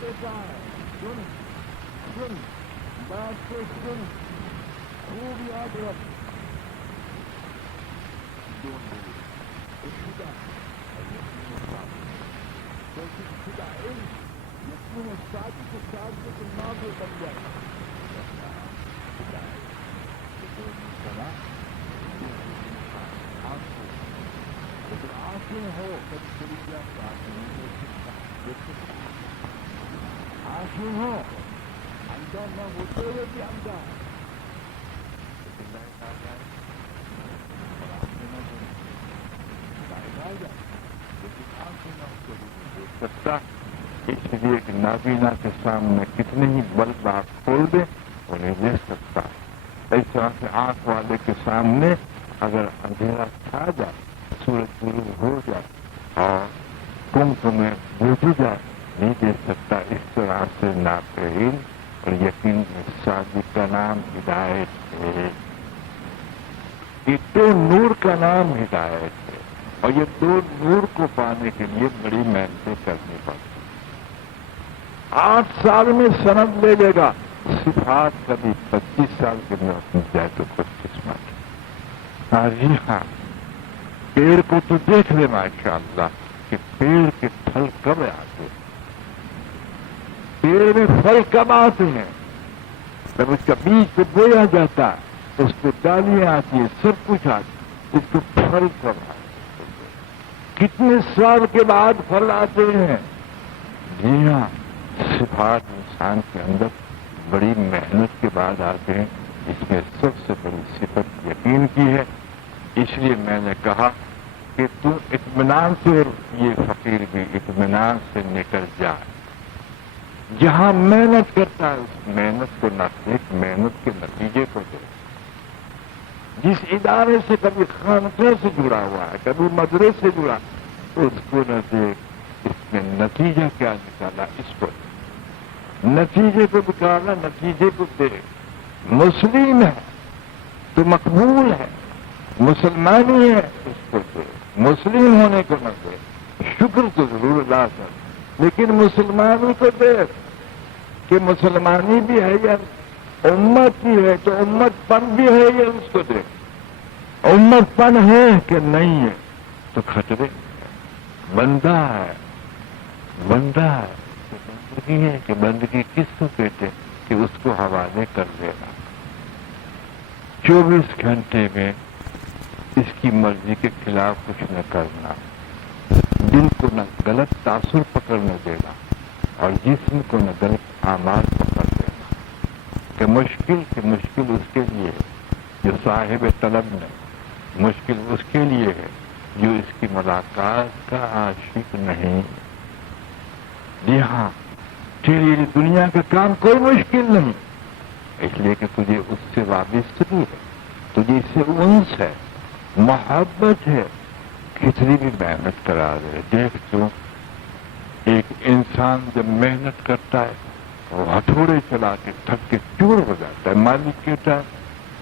دیتا ہے. سن سن بات کو سن خوب یاد رکھ. خدا علم یقین ساتھی کے ساتھ کے ماں کو بن جائے. آنکھیں ہو آنکھیں ہو اندر نہ ہوتے ہوئے بھی اندر سکتا. اس لیے کہ نابینا کے سامنے کتنے ہی بل باغ کھول دے انہیں لے سکتا. اس طرح سے آنکھ والے کے سامنے اگر اندھیرا چھا جائے, سورج غروب ہو جائے اور تم تمہیں بوجھ جائے, نہیں دے سکتا. اس طرح سے ناپہین اور یقین صادق کا نام ہدایت ہے. یہ تو نور کا نام ہدایت ہے, اور یہ دو نور کو پانے کے لیے بڑی محنتیں کرنی پڑتی. 8 سال میں سند لے لے گا, صفات کبھی 25 سال کے میں اپنی جائے تو خود قسمت. جی ہاں, پیڑ کو تو دیکھ لے ماشاءاللہ کہ پیڑ کے پھل کب آتے ہیں. پیڑ میں پھل کب آتے ہیں؟ جب اس کا بیج کو بویا جاتا ہے, اس کو ڈالیاں آتی ہیں, سب کچھ آتی ہے, اس کو پھل کب آتے ہیں؟ کتنے سال کے بعد پھل آتے ہیں. جی ہاں, صفات انسان کے اندر بڑی محنت کے بعد آتے ہیں. اس میں سب سے بڑی صفت یقین کی ہے. اس لیے میں نے کہا کہ تو اطمینان سے, اور یہ فقیر بھی اطمینان سے نکل جائے. جہاں محنت کرتا ہے اس محنت کو نہ دیکھ, محنت کے نتیجے کو دیکھ. جس ادارے سے کبھی خانقاہ سے جڑا ہوا ہے, کبھی مدرسے سے جڑا, اس کو نہ دیکھ اس میں نتیجہ کیا نکالا, اس کو نتیجے کو نکالا, نتیجے کو دیکھ. مسلم ہے تو مقبول ہے, مسلمانی ہے اس کو دیکھ. مسلم ہونے کو نہ دیکھ, شکر تو ضرور ادا کر, لیکن مسلمانی کو دیکھ کہ مسلمانی بھی ہے یا امت بھی ہے, تو امت پن بھی ہے یا اس کو دیکھ. امت پن ہے کہ نہیں ہے تو خطرے. بندہ ہے, بندہ ہے تو بندگی ہے, کہ بندگی کس کو کہتے کہ اس کو حوالے کر دینا. 24 گھنٹے میں اس کی مرضی کے خلاف کچھ نہ کرنا, دل کو نہ غلط تاثر پکڑنے دینا, اور جسم کو نہ غلط اعمال پکڑ دینا. کہ مشکل کی مشکل اس کے لیے ہے جو صاحب طلب نہیں، مشکل اس کے لیے ہے جو اس کی ملاقات کا عاشق نہیں۔ جی ہاں، تیرے لیے دنیا کا کام کوئی مشکل نہیں، اس لیے کہ تجھے اس سے وابستگی ہے، تجھے اس سے انس ہے، محبت ہے، کتنی بھی محنت کرا دے۔ دیکھ تو ایک انسان جب محنت کرتا ہے وہ ہتھوڑے چلا کے تھک کے چور ہو جاتا ہے، مالک کہتا ہے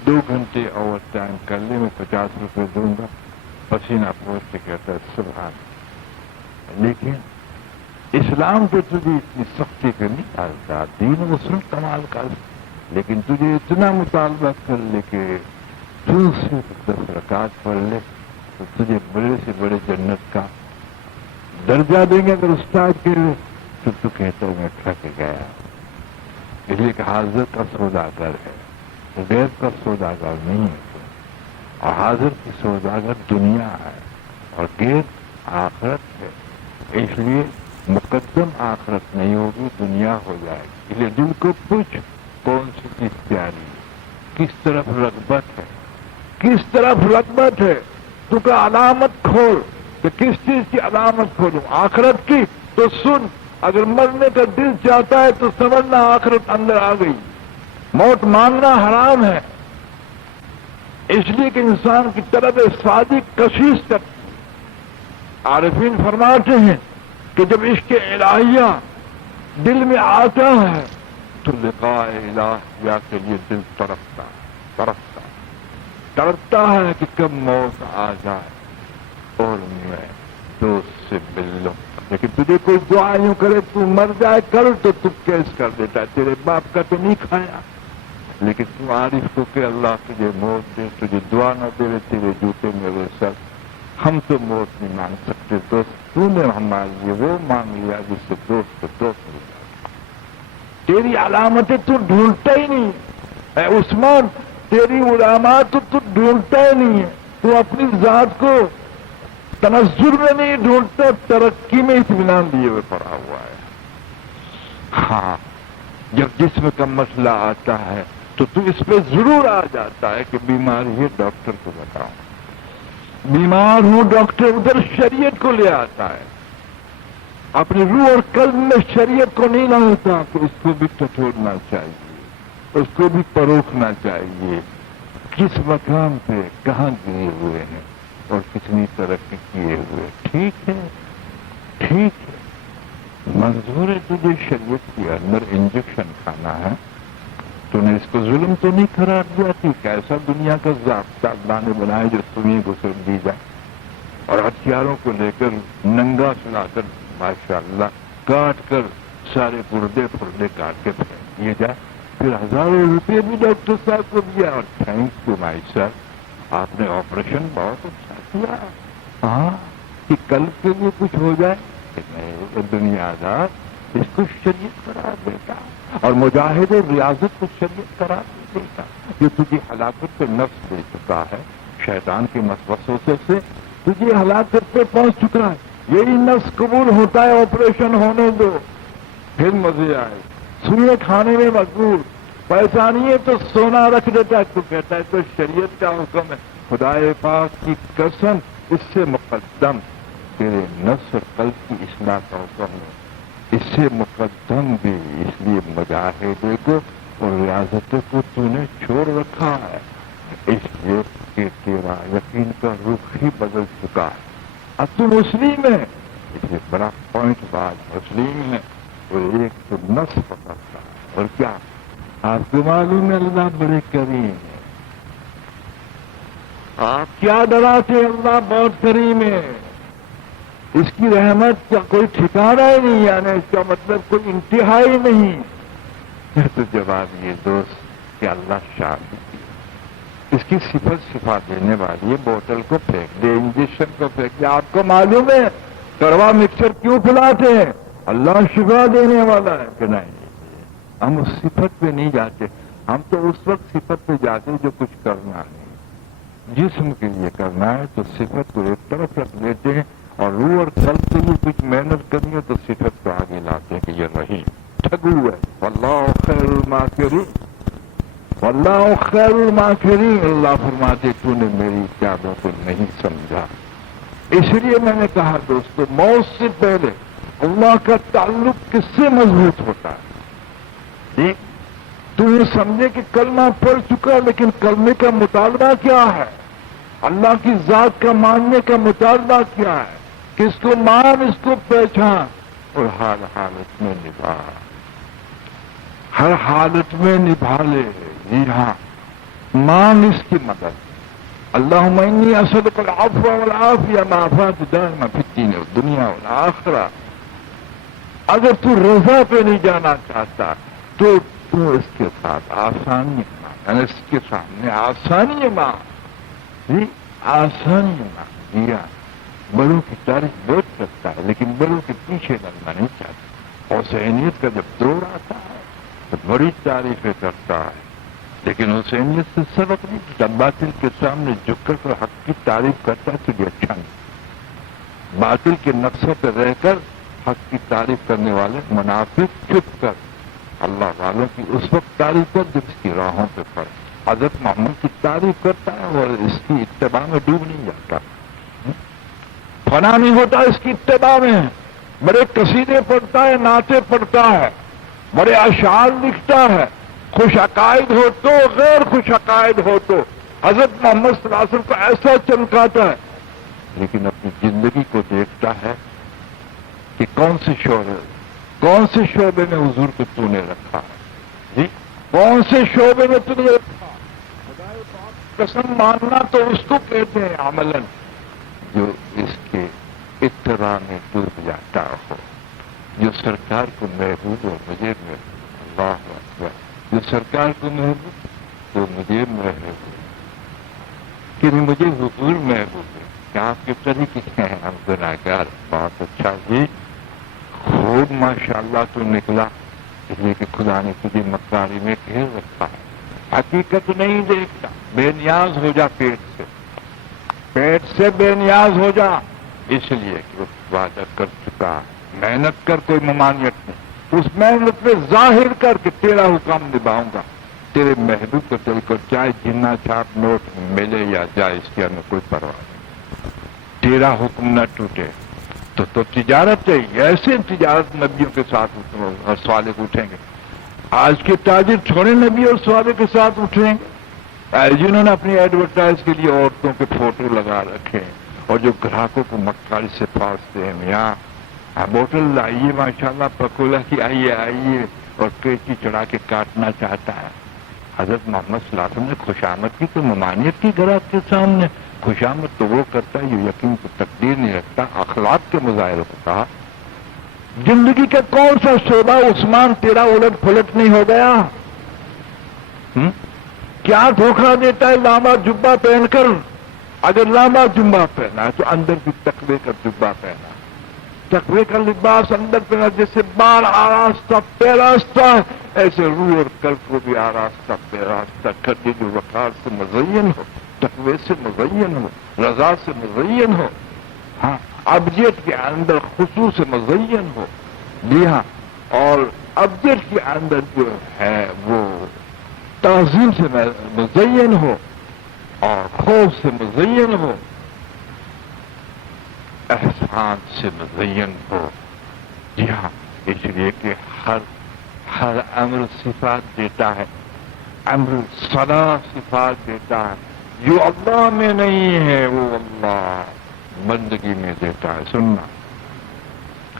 2 گھنٹے اوور ٹائم کر لے، میں 50 روپے دوں گا، پسینہ پوچھ کے کہتا ہے سبحان اللہ۔ لیکن اسلام تو تجھے اتنی سختی سے نہیں ڈالتا، دین اصول کمال کا، لیکن تجھے اتنا مطالبہ کر لے کہ تو صرف 10 رکعت پڑھ لے تو تجھے بڑے سے بڑے جنت کا درجہ دیں گے۔ اگر استاد کے تو کہتا ہوں میں تھک گیا، اس لیے کہ حاضر کا سوداگر ہے، غیر کا سوداگر نہیں ہے، اور حاضر کی سوداگر دنیا ہے اور غیر آخرت ہے۔ اس لیے مقدم آخرت نہیں ہوگی، دنیا ہو جائے گی۔ اس لیے دل کو پوچھ کون سی چیز پیاری ہے، کس طرف رغبت ہے، کس طرف رغبت ہے، تو کا علامت کھول کہ کس چیز کی علامت کھولوں، آخرت کی تو سن، اگر مرنے کا دل چاہتا ہے تو سمجھنا آخرت اندر آ گئی، موت مانگنا حرام ہے۔ اس لیے کہ انسان کی طرف صادق کشش تک عارفین فرماتے ہیں کہ جب عشق الہیہ دل میں آتا ہے تو لقاء الہیہ کے لیے دل تڑپتا ہے کہ کب موت آ جائے اور میں دوست سے مل لوں۔ لیکن تجھے کوئی دعا یوں کرے تو مر جائے کل تو تو کیس کر دیتا ہے، تیرے باپ کا تو نہیں کھایا، لیکن تم عارف کو کہ اللہ تجھے موت دے، تجھے دعا نہ دے تیرے جوتے میرے سر، ہم تو موت نہیں مانگ سکتے دوست، تو نے ہمارے لیے وہ مانگ لیا جس سے دوست مل جائے۔ تیری علامتیں تو ڈھونڈتا ہی نہیں اے عثمان، تیری علامات تو ڈھونڈتا ہی نہیں ہے، تو اپنی ذات کو تنزل میں نہیں ڈھونڈتا، ترقی میں اطمینان لیے ہوئے پڑا ہوا ہے۔ ہاں، جب جسم کا مسئلہ آتا ہے تو اس پہ ضرور آ جاتا ہے کہ بیماری ہے، ڈاکٹر کو بتاؤں، بیمار ہوں، ڈاکٹر ادھر شریعت کو لے آتا ہے، اپنی روح اور قلب میں شریعت کو نہیں لاتا تو اس کو بھی ٹٹولنا چاہیے، اس کو بھی پروکھنا چاہیے، کس مقام پہ کہاں گئے ہوئے ہیں اور کتنی ترقی کیے ہوئے۔ ٹھیک ہے، ٹھیک ہے، منظور ہے تجھے شریعت کے اندر انجیکشن کھانا ہے، تو نے اس کو ظلم تو نہیں قرار دیا کہ کیسا دنیا کا ضابطہ اللہ نے بنائے جو سوئی گسل دی جائے اور ہتھیاروں کو لے کر ننگا سنا کر ماشاءاللہ کاٹ کر سارے گردے پھردے کاٹ کے پھینک دیے جائے، پھر ہزاروں روپے بھی ڈاکٹر صاحب کو دیا اور تھینکس ٹو مائی سر، آپ نے آپریشن بہت اچھا کیا، ہاں کہ کل کے لیے کچھ ہو جائے کہ نہیں، دنیا دار اس کو شریعت قرار دیتا اور مجاہد ریاضت کو شریعت قرار دیتا، جو تجھے ہلاکت پہ نفس دے چکا ہے، شیطان کے وسوسے سے تجھے ہلاکت پہ پہنچ چکا ہے، یہی نفس قبول ہوتا ہے، آپریشن ہونے دو پھر مزے آئے، سوئے کھانے میں مقبول، پیسہ نہیں ہے تو سونا رکھ دیتا ہے، تو کہتا ہے تو شریعت کا حکم ہے، خدائے پاک کی قسم اس سے مقدم تیرے نفس اور قلب کی اصلاح کا حکم ہے، اس سے مقدم بھی اس لیے مجاہدے کو اور ریاضتوں کو تو نے چھوڑ رکھا ہے، اس لیے کہ تیرا یقین کا رخ ہی بدل چکا ہے، اب تو مسلم ہے، اس لیے بڑا پوائنٹ بات مسلم ہے، اور ایک تو نفس پکڑتا ہے، اور کیا آپ کو معلوم ہے اللہ بڑے کریم ہے، آپ کیا ڈراتے اللہ بہت کریم ہے، اس کی رحمت کا کوئی ٹھکانا ہی نہیں، یعنی اس کا مطلب کوئی انتہائی نہیں، تو جواب یہ دوست کہ اللہ شاہد اس کی صفات دینے والی ہے، بوتل کو پھینک دے، انجیکشن کو پھینک دے، آپ کو معلوم ہے کڑوا مکسر کیوں پلاتے ہیں، اللہ شفا دینے والا ہے کہ نہیں، ہم اس صفت پہ نہیں جاتے، ہم تو اس وقت صفت پہ جاتے جو کچھ کرنا نہیں، جسم کے لیے کرنا ہے تو صفت کو ایک طرف رکھ دیتے ہیں، اور روح اور قلب کے لیے کچھ محنت کرنی ہے تو صفت کو آگے لاتے ہیں کہ یہ رہی ٹھگو ہے، واللہ خیر الماکرین، واللہ خیر الماکرین، اللہ فرماتے تو نے میری چالوں کو نہیں سمجھا۔ اس لیے میں نے کہا دوستو، موت سے پہلے اللہ کا تعلق کس سے مضبوط ہوتا ہے؟ جی تو یہ سمجھے کہ کلمہ پڑھ چکا، لیکن کلمے کا مطالبہ کیا ہے؟ اللہ کی ذات کا ماننے کا مطالبہ کیا ہے؟ کہ اس کو مان، اس کو پہچان اور ہر حالت میں نبھا، ہر حالت میں نبھا لے۔ جی ہاں، مانگ اس کی مدد۔ اللہم انی اسألک العفو والعافیہ معافات دائمہ فی الدین والدنیا والآخرہ۔ اگر تو رضا پہ نہیں جانا چاہتا تو اس کے ساتھ آسانی مانگ، یعنی اس کے سامنے آسانی مانگ، جی آسانی مانگ۔ جی ہاں، بڑوں کی تعریف بہت کرتا ہے لیکن بڑوں کے پیچھے لگنا نہیں چاہتا۔ حسینیت کا جب دور آتا ہے تو بڑی تعریفیں کرتا ہے، لیکن حسینیت سے سبق نہیں، جب باطل کے سامنے جھک کر تو حق کی تعریف کرتا ہے تجھے اچھا نہیں۔ باطل کے نقشے پہ رہ کر حق کی تعریف کرنے والے منافق چپ کر اللہ والوں کی اس وقت تعریف کر جب اس کی راہوں پہ پڑے۔ حضرت محمد کی تعریف کرتا ہے اور اس کی اتباع میں ڈوب نہیں جاتا، فنا نہیں ہوتا اس کی اتباع میں۔ بڑے قصیدے پڑھتا ہے، نعتیں پڑھتا ہے، بڑے اشعار لکھتا ہے، خوش عقائد ہو تو، غیر خوش عقائد ہو تو حضرت محمد صلی اللہ علیہ وسلم کو ایسا چمکاتا ہے، لیکن اپنی زندگی کو دیکھتا ہے کہ کون سے شعبے میں حضور کو تو نے رکھا ہے، جی کون سے شعبے میں تو نے رکھا۔ خدائے پاک قسم ماننا تو اس کو کہتے ہیں عملاً جو اس کے اتباع میں ڈوب جاتا ہو، جو سرکار کو محبوب ہو، مجھے محبوب، اللہ اکبر، جو سرکار کو محبوب تو مجھے محبوب، کہ مجھے حضور محبوب ہے کہ آپ کے طریقے ہیں، ہم گناہگار۔ بہت اچھا جی، خوب ماشاءاللہ تو نکلا، اس لیے کہ خدا نے تجھے مکاری میں گھیر رکھا ہے، حقیقت نہیں دیکھتا، بے نیاز ہو جا پیٹ سے بے نیاز ہو جا، اس لیے کہ وہ وعدہ کر چکا، محنت کر، کوئی ممانعت نہیں، اس محنت میں ظاہر کر کے تیرا حکم نبھاؤں گا، تیرے محبوب کو تیرے کو چاہے جنہ چھاپ نوٹ ملے یا جائے، اس کی ہمیں کوئی پرواہ نہیں، تیرا حکم نہ ٹوٹے۔ تو تجارت ہے، ایسے تجارت نبیوں کے ساتھ اور سوالے کو اٹھیں گے۔ آج کے تاجر چھوڑے نبی اور سوالے کے ساتھ اٹھیں گے، جنہوں نے اپنی ایڈورٹائز کے لیے عورتوں کے فوٹو لگا رکھے ہیں اور جو گراہکوں کو مکاری سے پھانستے ہیں، یہاں بوتل آئیے ماشاءاللہ پکولا کی آئیے اور کیچی چڑھا کے کاٹنا چاہتا ہے۔ حضرت محمد صلی اللہ علیہ وسلم نے خوشامد کی تو ممانعت کی گراہک کے سامنے، خوشامد تو وہ کرتا ہے جو یقین کو تقدیر نہیں رکھتا، اخلاق کے مظاہرے کو کہا۔ زندگی کا کون سا شعبہ عثمان تیرا الٹ پھلٹ نہیں ہو گیا؟ کیا دھوکہ دیتا ہے لامبا جبہ پہن کر؟ اگر لامبا جبہ پہنا ہے تو اندر بھی تقوی کا جبہ پہنا، تقوی کا لباس اندر پہنا، جیسے بال آراستہ پیراستہ ہے ایسے روح اور قلب کو بھی آراستہ پیراستہ کر کے جو وقار سے مزین ہو، تقوی سے مزین ہو، رضا سے مزین ہو، ہاں ابجیت کے اندر خصوص سے مزین ہو، جی ہاں، اور ابجیت کے اندر جو ہے وہ تعظیم سے مزین ہو اور خوف سے مزین ہو، احسان سے مزین ہو۔ جی ہاں، اس لیے کہ ہر امر صفات دیتا ہے، امر صلاح صفات دیتا ہے، جو اللہ میں نہیں ہے وہ اللہ بندگی میں دیتا ہے۔ سننا،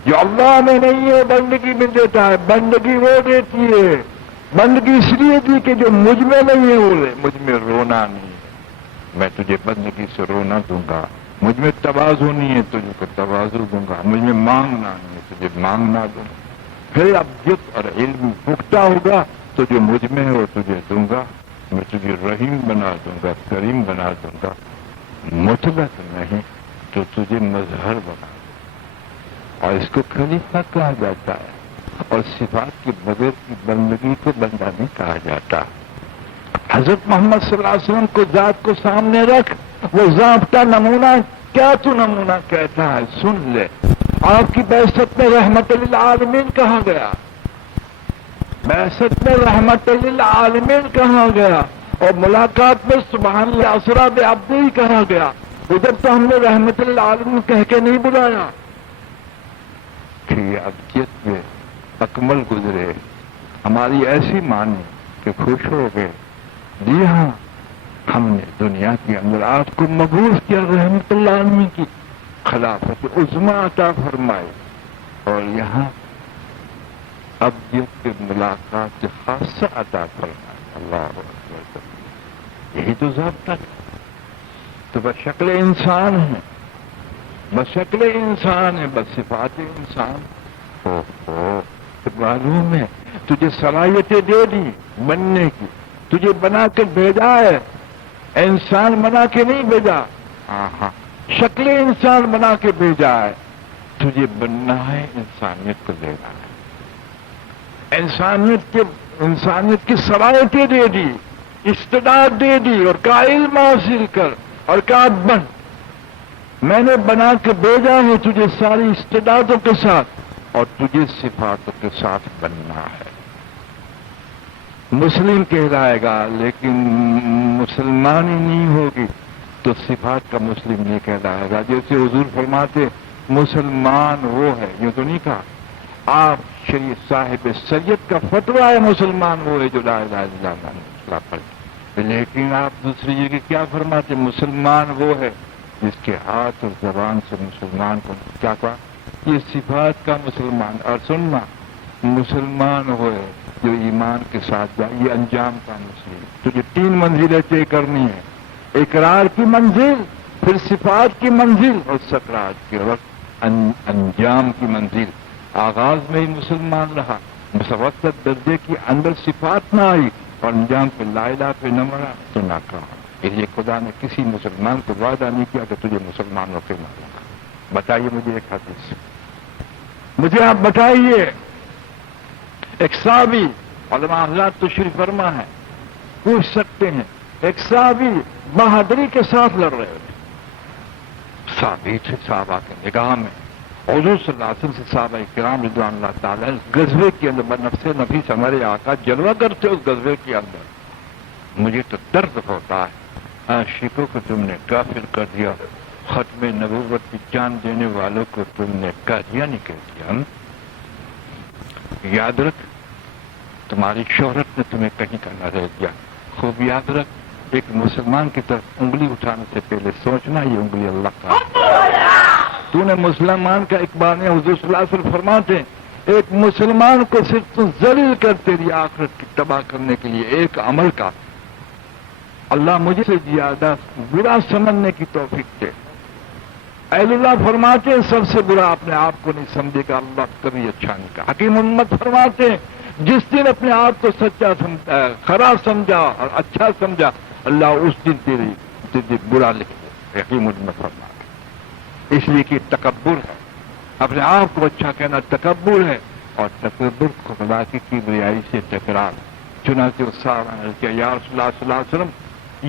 جو اللہ میں نہیں ہے بندگی میں دیتا ہے، بندگی وہ دیتی ہے، بندگی اس لیے دی کہ جو مجھ میں نہیں ہے وہ لے، مجھ میں رونا نہیں ہے، میں تجھے بندگی سے رونا دوں گا، مجھ میں تواضع نہیں ہے تجھے کو تواضع دوں گا، مجھ میں مانگنا نہیں ہے تجھے مانگنا دوں گا، پھر ابجت اور علم پختہ ہوگا تو جو مجھ میں ہے وہ تجھے دوں گا، میں تجھے رحیم بنا دوں گا، کریم بنا دوں گا، مطلق نہیں تو تجھے مظہر بنا دوں گا، اور اس کو خلیفہ کہا جاتا ہے، اور صفات کے بغیر کی بندگی کو بندہ نہیں کہا جاتا۔ حضرت محمد صلی اللہ علیہ وسلم کو ذات کو سامنے رکھ، وہ ضابطہ نمونہ کیا تو نمونہ کہتا ہے سن لے۔ آپ کی بعثت میں رحمت للعالمین کہا گیا، بعثت میں رحمت للعالمین کہا گیا اور ملاقات میں سبحان اللہ اسرا بعبدہ کہا گیا. ادھر تو ہم نے رحمت للعالمین کہہ کے نہیں بلایا کہ یہ ابدیت میں اکمل گزرے. ہماری ایسی مانی کہ خوش ہو گئے. جی ہاں ہم نے دنیا کے اندر آپ کو مبعوث کیا رحمت اللہ عالمین کی خلافت عظمی عطا فرمائی اور یہاں ابدیت کی ملاقات خاصہ عطا فرمائی. اللہ اکبر. یہی تو ضابطہ ہے. تو بشکل انسان ہے, بشکل انسان ہے, بس صفات انسان. تو معلوم ہے تجھے صلاحیتیں دے دی بننے کی, تجھے بنا کر بھیجا ہے, انسان بنا کے نہیں بھیجا. ہاں شکل انسان بنا کے بھیجا ہے. تجھے بننا ہے, انسانیت کو لینا ہے. انسانیت کی صلاحیتیں دے دی, استعداد دے دی اور کہا علم حاصل کر اور کہا بن. میں نے بنا کے بھیجا ہے تجھے ساری استعدادوں کے ساتھ اور تجھے صفاتوں کے ساتھ بننا ہے. مسلم کہلائے گا لیکن مسلمان ہی نہیں ہوگی تو صفات کا مسلم نہیں کہلائے گا. جیسے حضور فرماتے مسلمان وہ ہے, یہ تو نہیں کہا. آپ شریف صاحب سید کا فتویٰ ہے مسلمان وہ ہے جو لا الہ الا اللہ پڑھے, لیکن آپ دوسری جگہ کیا فرماتے مسلمان وہ ہے جس کے ہاتھ اور زبان سے مسلمان کو کیا کہا, یہ صفات کا مسلمان. اور سننا مسلمان وہ ہے جو ایمان کے ساتھ جائے, یہ انجام کا مسلم. تجھے 3 منزلیں طے کرنی ہے, اقرار کی منزل, پھر صفات کی منزل اور سکرات کے وقت انجام کی منزل. آغاز میں ہی مسلمان رہا, متوسط درجے کی اندر صفات نہ آئی اور انجام پہ لا الہ پہ نہ مرا تو ناکام. اس لیے خدا نے کسی مسلمان کو وعدہ نہیں کیا کہ تجھے مسلمانوں کے ماروں گا. بتائیے مجھے ایک حدیث, مجھے آپ بتائیے. ایک صحابی, علماء حضرات تشریف فرما ہے, پوچھ سکتے ہیں. ایک صحابی بہادری کے ساتھ لڑ رہے تھے. صحابی تھے, صحابہ کے نگاہ میں حضور صلی اللہ علیہ وسلم سے صحابہ کرام رضوان اللہ تعالیٰ غزوے کے اندر نفس نفیس ہمارے آقا جلوہ کرتے اس غزوے کے اندر. مجھے تو درد ہوتا ہے, عاشقوں کو تم نے کافر کر دیا, ختم نبوت کی جان دینے والوں کو تم نے قادیانی کہہ دیا. یاد رکھ تمہاری شہرت نے تمہیں کہیں کا نہ رہ دیا. خوب یاد رکھ, ایک مسلمان کی طرف انگلی اٹھانے سے پہلے سوچنا یہ انگلی اللہ کا. تو نے مسلمان کا اقبال نے حضور صلی اللہ علیہ وسلم فرماتے ہیں ایک مسلمان کو صرف تو ذلیل کر تیری آخرت کی تباہ کرنے کے لیے ایک عمل کا اللہ مجھے سے زیادہ برا سمجھنے کی توفیق دے. اہل اللہ فرماتے ہیں سب سے برا اپنے آپ کو نہیں سمجھے گا اللہ کبھی اچھا نہیں کہا. حکیم محمد فرماتے ہیں جس دن اپنے آپ کو سچا سمجھا, خراب سمجھا اور اچھا سمجھا اللہ اس دن تیری برا لکھ دے. حکیم محمد فرماتے اس لیے کہ تکبر ہے, اپنے آپ کو اچھا کہنا تکبر ہے اور تکبر خدا کی کبریائی سے ٹکرار. چنانچہ صاحب نے کیا یا رسول اللہ صلی اللہ علیہ وسلم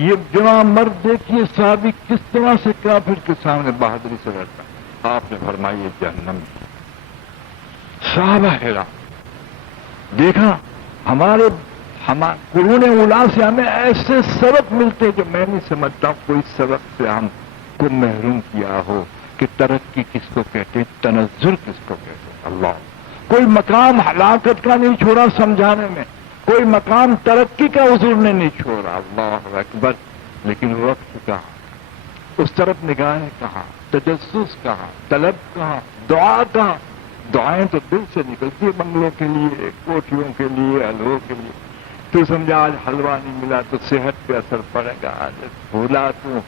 یہ جوان مرد دیکھیے صحابی کس طرح سے کافر کے سامنے بہادری سے لڑتا. آپ نے فرمائی جہنم. صحابہ حیران, دیکھا ہمارے قرون اولا سے ہمیں ایسے سبق ملتے جو میں نہیں سمجھتا ہوں کوئی سبق سے ہم کو محروم کیا ہو کہ ترقی کس کو کہتے ہیں, تنزل کس کو کہتے ہیں. اللہ کوئی مقام ہلاکت کا نہیں چھوڑا سمجھانے میں, کوئی مقام ترقی کا حضور نے نہیں چھوڑا. اللہ اکبر. لیکن وقت کہاں, اس طرف نگاہیں کہاں, تجسس کہاں, طلب کہاں, دعا کہاں. دعائیں تو دل سے نکلتی ہیں بنگلوں کے لیے, کوٹھیوں کے لیے, حلووں کے لیے. تو سمجھا آج حلوہ نہیں ملا تو صحت پہ اثر پڑے گا, آج بھولا تو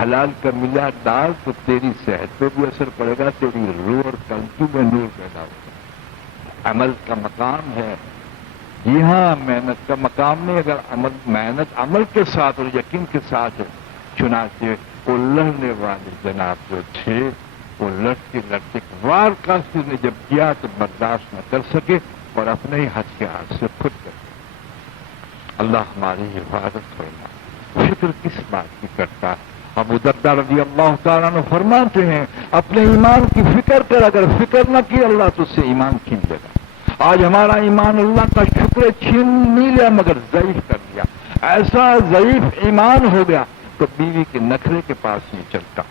حلال کا ملا دال تو تیری صحت پہ بھی اثر پڑے گا, تیری روح اور قلبی میں نور پیدا ہوگا. عمل کا مقام ہے, جی ہاں محنت کا مقام نہیں. اگر محنت عمل کے ساتھ اور یقین کے ساتھ ہے. چنانچہ وہ لڑنے والے جناب جو تھے وہ لڑتے لڑتے وار کافر نے جب کیا تو برداشت نہ کر سکے اور اپنے ہی ہتھیار سے خود کر دیا. اللہ ہماری حفاظت فرما. فکر کس بات کی کرتا ہے. ابو درداء رضی اللہ تعالیٰ عنہ فرماتے ہیں اپنے ایمان کی فکر کر, اگر فکر نہ کی اللہ تو اس سے ایمان چھین لے گا. آج ہمارا ایمان اللہ کا شکر چھین نہیں لیا مگر ضعیف کر دیا. ایسا ضعیف ایمان ہو گیا تو بیوی کے نخرے کے پاس نہیں چلتا.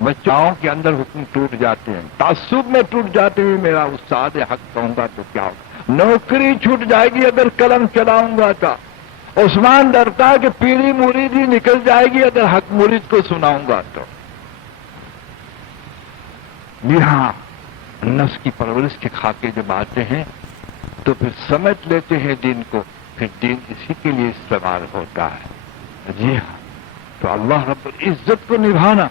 بچوں کے اندر حکم ٹوٹ جاتے ہیں, تعصب میں ٹوٹ جاتے ہیں. میرا استاد حق کہوں گا تو کیا ہوگا, نوکری چھوٹ جائے گی اگر قلم چلاؤں گا تو. عثمان ڈرتا ہے کہ پیری مریدی نکل جائے گی اگر حق مرید کو سناؤں گا تو. جی ہاں, نفس کی پرورش کے خاکے جب آتے ہیں تو پھر سمجھ لیتے ہیں دین کو, پھر دین اسی کے لیے استعمال ہوتا ہے. جی ہاں, تو اللہ رب العزت کو نبھانا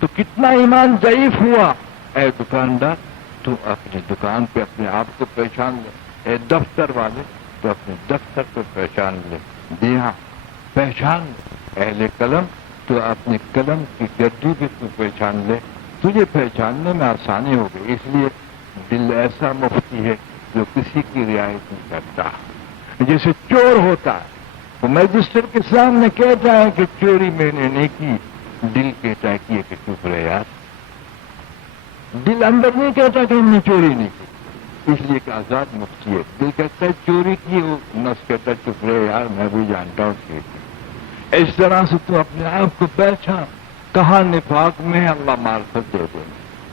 تو کتنا ایمان ضعیف ہوا. اے دکاندار, تو اپنی دکان پہ اپنے آپ کو پہچان لے. اے دفتر والے, تو اپنے دفتر کو پہچان لے. جی ہاں, پہچان لے. اہل قلم, تو اپنے قلم کی گردی بھی تو پہچان لے. تجھے پہچاننے میں آسانی ہو گئی. اس لیے دل ایسا مفتی ہے جو کسی کی رعایت نہیں کرتا. جیسے چور ہوتا ہے, وہ مجسٹر کے سامنے کہتا ہے کہ چوری میں نے نہیں کی, دل کہتا ہے کہ چپ رہے یار. دل اندر نہیں کہتا کہ ہم نے چوری نہیں کی, اس لیے کہ آزاد مفتی ہے. دل کہتا ہے چوری کی, وہ نفس کہتا ہے چپ رہے یار میں بھی جانتا ہوں کہ. اس طرح سے تو اپنے آپ کو پہچان. کہاں نفاق میں اللہ معرفت دے دیں,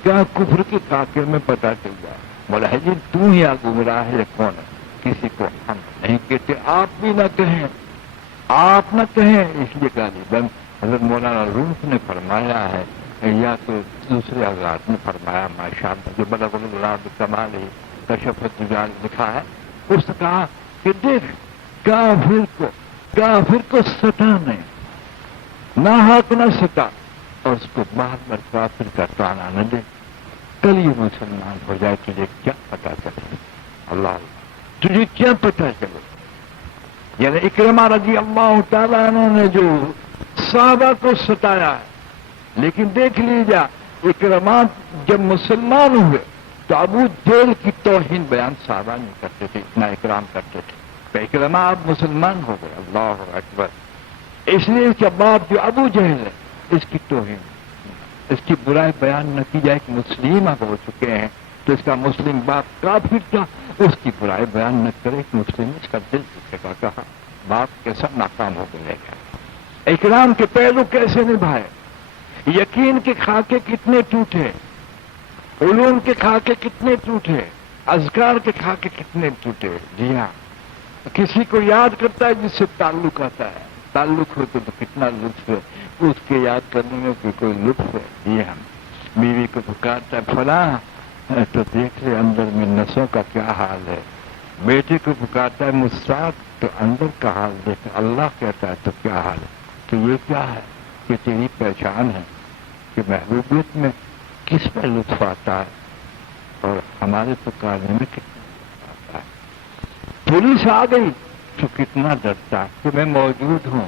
کیا کفر کے کاکے میں پتہ چل جائے. بولا ہے جی تو ہی گمراہ ہے, کون ہے, کسی کو ہم نہیں کہتے. آپ بھی نہ کہیں, آپ نہ کہیں. اس لیے غالباً حضرت مولانا روف نے فرمایا ہے یا تو دوسرے حضرات نے فرمایا, ماشاءاللہ, جو بلغ الغراب کمال ہی کشف الدجال لکھا ہے, اس نے کہا کہ دیکھ کافر کو ستانے نہ حق نہ ستا, اور اس کو بار بار کافر کا تانا نہ دے. کل یہ مسلمان ہو جائے, تجھے کیا پتا چلے. اللہ تجھے کیا پتا چلے. یعنی اکرمہ رضی اللہ تعالیٰ عنہ نے جو صحابہ کو ستایا ہے, لیکن دیکھ لیجیے اکرمہ جب مسلمان ہوئے تو ابو جہل کی توہین بیان صحابہ نہیں کرتے تھے, اتنا اکرام کرتے تھے. تو اکرمہ آپ مسلمان ہو گئے, اللہ اکبر. اس لیے اس کے بعد جو ابو جہل ہے اس کی توہین, اس کی برائی بیان نہ کی جائے. کہ مسلم اب ہو چکے ہیں تو اس کا مسلم باپ کافر تھا, اس کی برائی بیان نہ کرے کہ مسلم, اس کا دل ٹوٹے گا. کہا باپ کیسا ناکام ہو گئے گا. اکرام کے پہلو کیسے نبھائے, یقین کے خاکے کتنے ٹوٹے, علوم کے خاکے کتنے ٹوٹے, اذکار کے خاکے کتنے ٹوٹے. جی ہاں, کسی کو یاد کرتا ہے جس سے تعلق آتا ہے, تعلق ہو تو کتنا لطف ہے, اس کے یاد کرنے میں کوئی لطف ہے. جی ہاں, بیوی کو پکارتا ہے فلاں, تو دیکھ لے اندر میں نسوں کا کیا حال ہے. بیٹے کو پکارتا ہے مستاق, تو اندر کا حال دیکھ. اللہ کہتا ہے تو کیا حال ہے. تو یہ کیا ہے کہ تیری پہچان ہے کہ محبوبیت میں کس پر لطف آتا ہے اور ہمارے پکارنے میں کتنا لطف آتا ہے. پولیس آ گئی تو کتنا ڈرتا ہے کہ میں موجود ہوں,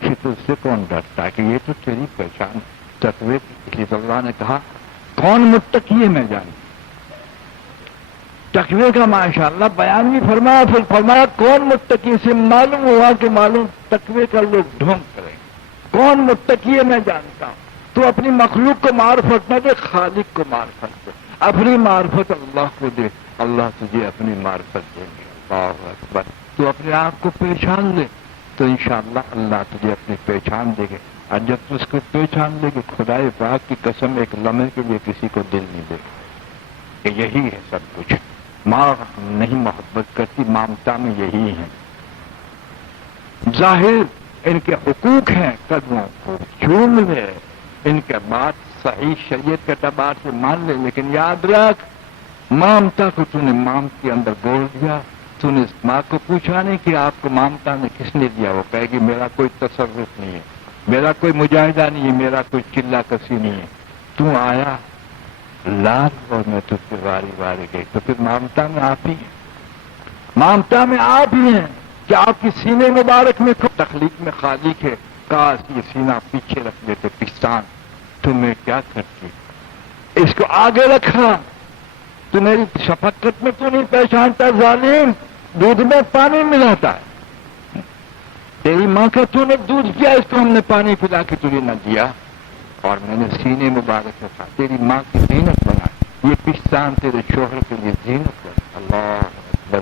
کہ تجھ سے کون ڈرتا ہے, کہ یہ تو تیری پہچان ہے. تقوی کی اللہ نے کہا کون متقی ہے میں جانوں. تقوی کا ماشاءاللہ بیان بھی فرمایا, پھر فرمایا کون متقی, سے معلوم ہوا کہ معلوم تقوی کا لوگ ڈھونگ کریں. کون متقی ہے میں جانتا ہوں. تو اپنی مخلوق کو معرفت نہ دے, خالق کو معرفت دے. اپنی معرفت اللہ کو دے, اللہ تجھے اپنی معرفت دیں گے. اللہ اکبر. تو اپنے آپ کو پہچان لے تو انشاءاللہ اللہ تجھے اپنی پہچان دے گے. اور جب تو اس کو پہچان لے گے, خدائے پاک کی قسم ایک لمحے کے لیے کسی کو دل نہیں دے گا کہ یہی ہے سب کچھ. ماں نہیں محبت کرتی, مامتا میں یہی ہے. ظاہر ان کے حقوق ہیں, قدموں کو چوم لے, ان کے بات صحیح شریعت کے اعتبار سے مان لے, لیکن یاد رکھ مامتا کو تو نے مام کے اندر بول دیا. تو نے ماں کو پوچھا نہیں کہ آپ کو مامتا نے کس نے دیا. وہ کہے گی میرا کوئی تصرف نہیں ہے, میرا کوئی مجاہدہ نہیں ہے, میرا کوئی چلہ کسی نہیں ہے. تو آیا لال اور میں تجھ سے واری واری گئی. تو پھر مامتا میں آپ ہی ہیں, مامتا میں آپ ہی ہیں. کہ آپ کی سینے مبارک میں تخلیق میں خالق ہے. کاش یہ سینہ پیچھے رکھ دیتے پستان, تو میں کیا کرتی. اس کو آگے رکھا تو میری شفقت میں تو نہیں پہچانتا. ظالم دودھ میں پانی ملاتا ہے. تیری ماں کا تو نے دودھ کیا, اس کو ہم نے پانی پلا کے تجھے نہ دیا, اور میں نے سینے مبارک رکھا. تیری ماں کی زینت بنا, یہ پستان تیرے شوہر کے لیے زینت بنا. اللہ اکبر.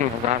1000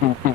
3-3,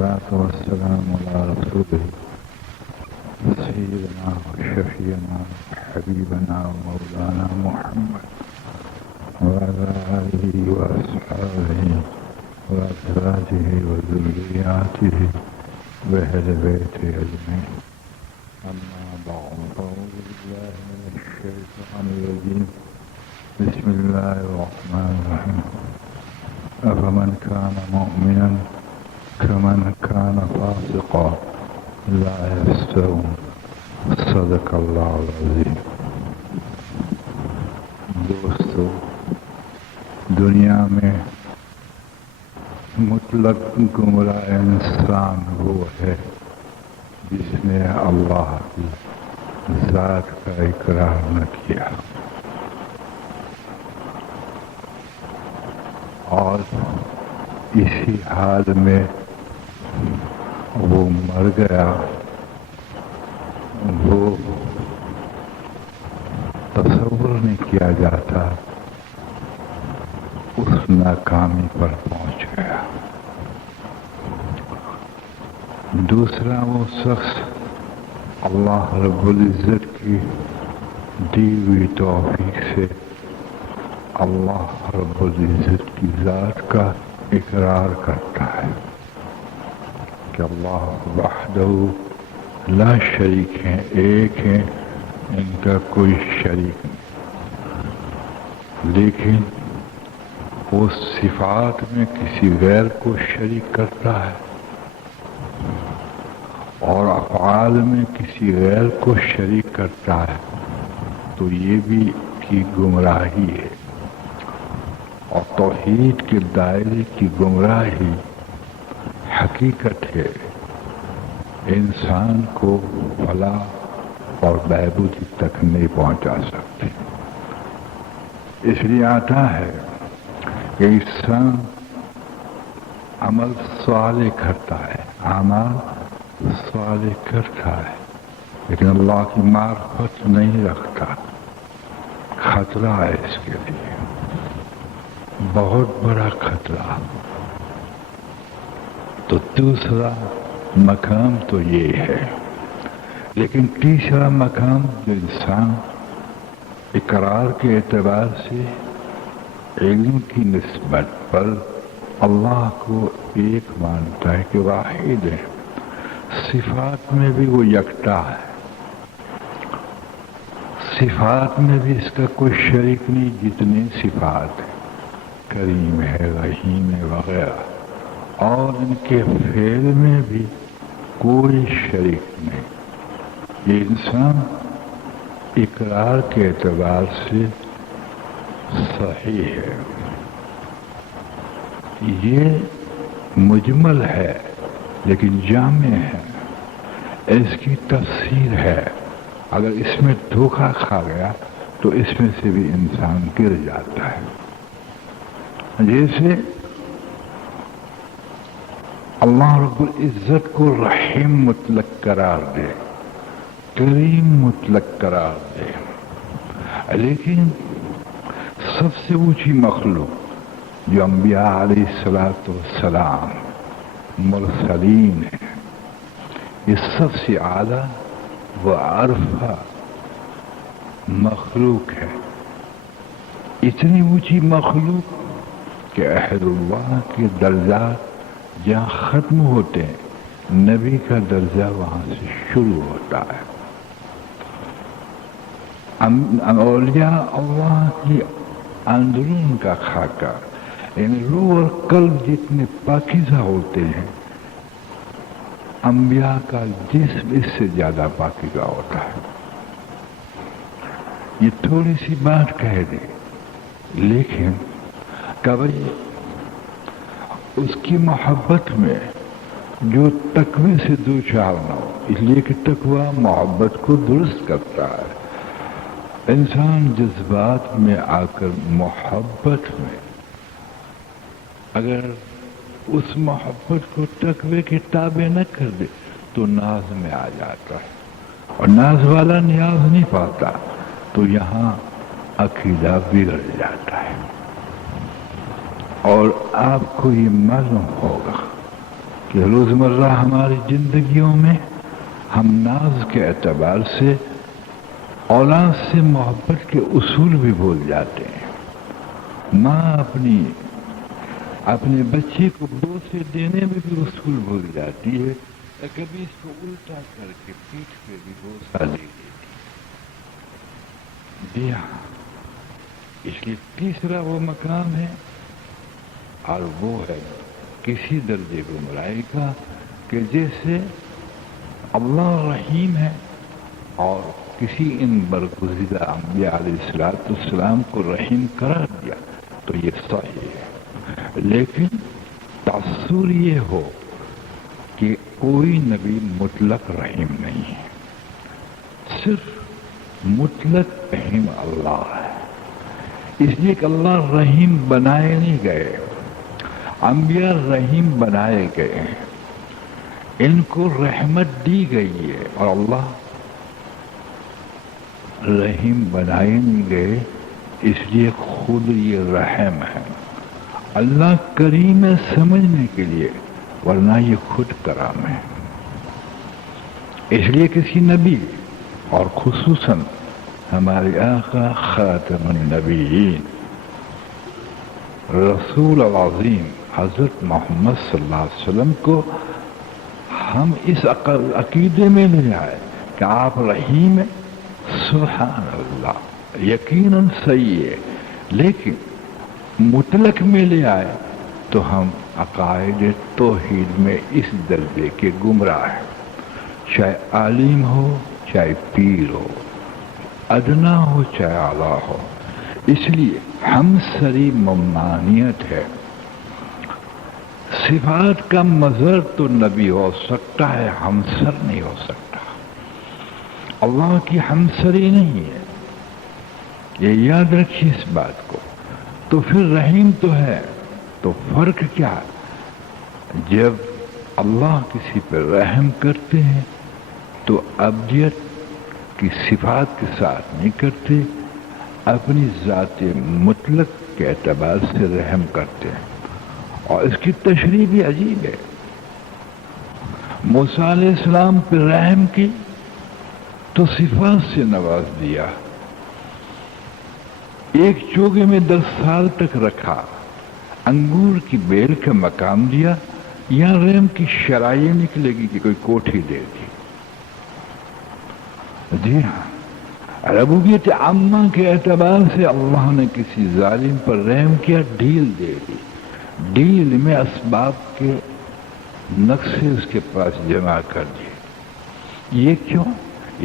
والصلاة والسلام على رسوله سيدنا وشفينا وحبيبنا ومولانا محمد وعلى آله وأصحابه وأزواجه وذرياته وأهل بيته أجمعين. أما بعد فأعوذ بالله من الشيطان الرجيم. بسم الله الرحمن الرحيم. أفمن كان مؤمنا كمن كان فاسقا لا يستوون. صدق اللہ العظیم. دوستو، دنیا میں مطلق گمراہ انسان وہ ہے جس نے اللہ کی ذات کا اقرار نہ کیا اور اسی حال میں وہ مر گیا. وہ تصور نہیں کیا جاتا، اس ناکامی پر پہنچ گیا. دوسرا وہ شخص اللہ رب العزت کی دی ہوئی توفیق سے اللہ رب العزت کی ذات کا اقرار کرتا ہے کہ اللہ وحدہ لا شریک ہیں، ایک ہیں، ان کا کوئی شریک نہیں. لیکن وہ صفات میں کسی غیر کو شریک کرتا ہے اور افعال میں کسی غیر کو شریک کرتا ہے، تو یہ بھی کی گمراہی ہے. اور توحید کے دائرے کی گمراہی حقیقت ہے، انسان کو فلاح اور بہبودی تک نہیں پہنچا سکتی. اس لیے آتا ہے کہ انسان عمل صالح کرتا ہے، اعمال صالح کرتا ہے، لیکن اللہ کی معرفت نہیں رکھتا. خطرہ ہے اس کے لیے، بہت بڑا خطرہ. تو دوسرا مقام تو یہ ہے. لیکن تیسرا مقام جو انسان اقرار کے اعتبار سے علم کی نسبت پر اللہ کو ایک مانتا ہے کہ واحد ہے، صفات میں بھی وہ یکتا ہے، صفات میں بھی اس کا کوئی شریک نہیں. جتنے صفات ہیں، کریم ہے، رحیم ہے وغیرہ، اور ان کے فعل میں بھی کوئی شریک نہیں. یہ انسان اقرار کے اعتبار سے صحیح ہے. یہ مجمل ہے لیکن جامع ہے. اس کی تفسیر ہے. اگر اس میں دھوکہ کھا گیا تو اس میں سے بھی انسان گر جاتا ہے. جیسے اللہ رب العزت کو رحیم مطلق قرار دے، کریم مطلق قرار دے، لیکن سب سے اونچی مخلوق جو انبیاء علیہ السلام مرسلین ہیں، یہ سب سے اعلیٰ و عرفہ مخلوق ہے. اتنی اونچی مخلوق کہ عہد اللہ کے درجات جہاں ختم ہوتے ہیں، نبی کا درجہ وہاں سے شروع ہوتا ہے. اولیاء اللہ کی اندرون کا خاکہ، یعنی روح اور قلب جتنے پاکیزہ ہوتے ہیں، انبیاء کا جسم اس سے زیادہ پاکیزہ ہوتا ہے. یہ تھوڑی سی بات کہہ دے، لیکن کبھی اس کی محبت میں جو تقوی سے دو چار نہ ہو، اس لیے کہ تقوی محبت کو درست کرتا ہے. انسان جذبات میں آ کر محبت میں اگر اس محبت کو تقوی کے تابع نہ کر دے تو ناز میں آ جاتا ہے، اور ناز والا نیاز نہیں پاتا تو یہاں عقیدہ بگڑ جاتا ہے. اور آپ کو یہ معلوم ہوگا کہ روزمرہ ہماری زندگیوں میں ہم ناز کے اعتبار سے اولاد سے محبت کے اصول بھی بھول جاتے ہیں. ماں اپنے بچے کو بوسے دینے میں بھی اصول بھول جاتی ہے، کبھی اس کو الٹا کر کے پیٹھ پہ بھی بوسہ دے دیتی. جی ہاں، اس لیے تیسرا وہ مقام ہے اور وہ ہے کسی درجے گمراہی کا کہ جیسے اللہ رحیم ہے اور کسی ان برگزیدہ انبیاء علیہ السلام کو رحیم قرار دیا تو یہ صحیح ہے. لیکن تاثر یہ ہو کہ کوئی نبی مطلق رحیم نہیں ہے، صرف مطلق رحیم اللہ ہے. اس لیے کہ اللہ رحیم بنائے نہیں گئے، انبیاء رحیم بنائے گئے ہیں، ان کو رحمت دی گئی ہے اور اللہ رحیم بنائے نہیں گئے. اس لیے خود یہ رحم ہے. اللہ کریم ہے سمجھنے کے لیے، ورنہ یہ خود کرام ہے. اس لیے کسی نبی اور خصوصاً ہمارے آقا خاتم النبیین رسول العظیم حضرت محمد صلی اللہ علیہ وسلم کو ہم اس عقیدے میں لے آئے کہ آپ رحیم ہیں. سبحان اللہ، یقیناً صحیح ہے، لیکن مطلق میں لے آئے تو ہم عقائد توحید میں اس درجے کے گمراہ ہیں. چاہے عالم ہو، چاہے پیر ہو، ادنا ہو چاہے اعلیٰ ہو. اس لیے ہمسری ممانعت ہے. صفات کا مظہر تو نبی ہو سکتا ہے، ہمسر نہیں ہو سکتا. اللہ کی ہمسری نہیں ہے، یہ یاد رکھیے اس بات کو. تو پھر رحیم تو ہے، تو فرق کیا ہے؟ جب اللہ کسی پر رحم کرتے ہیں تو ابدیت کی صفات کے ساتھ نہیں کرتے، اپنی ذات مطلق کے اعتبار سے رحم کرتے ہیں. اور اس کی تشریح بھی عجیب ہے. موسیٰ علیہ السلام پر رحم کی تو صفات سے نواز دیا. ایک چوگے میں 10 سال تک رکھا، انگور کی بیل کا مقام دیا، یا رحم کی شرائع نکلے گی کہ کوئی کوٹھی دے دی. جی ہاں، ربوبیت عامہ کے اعتبار سے اللہ نے کسی ظالم پر رحم کیا، ڈھیل دے دی. ڈھیل میں اسباب کے نقشے اس کے پاس جمع کر دیے. یہ کیوں؟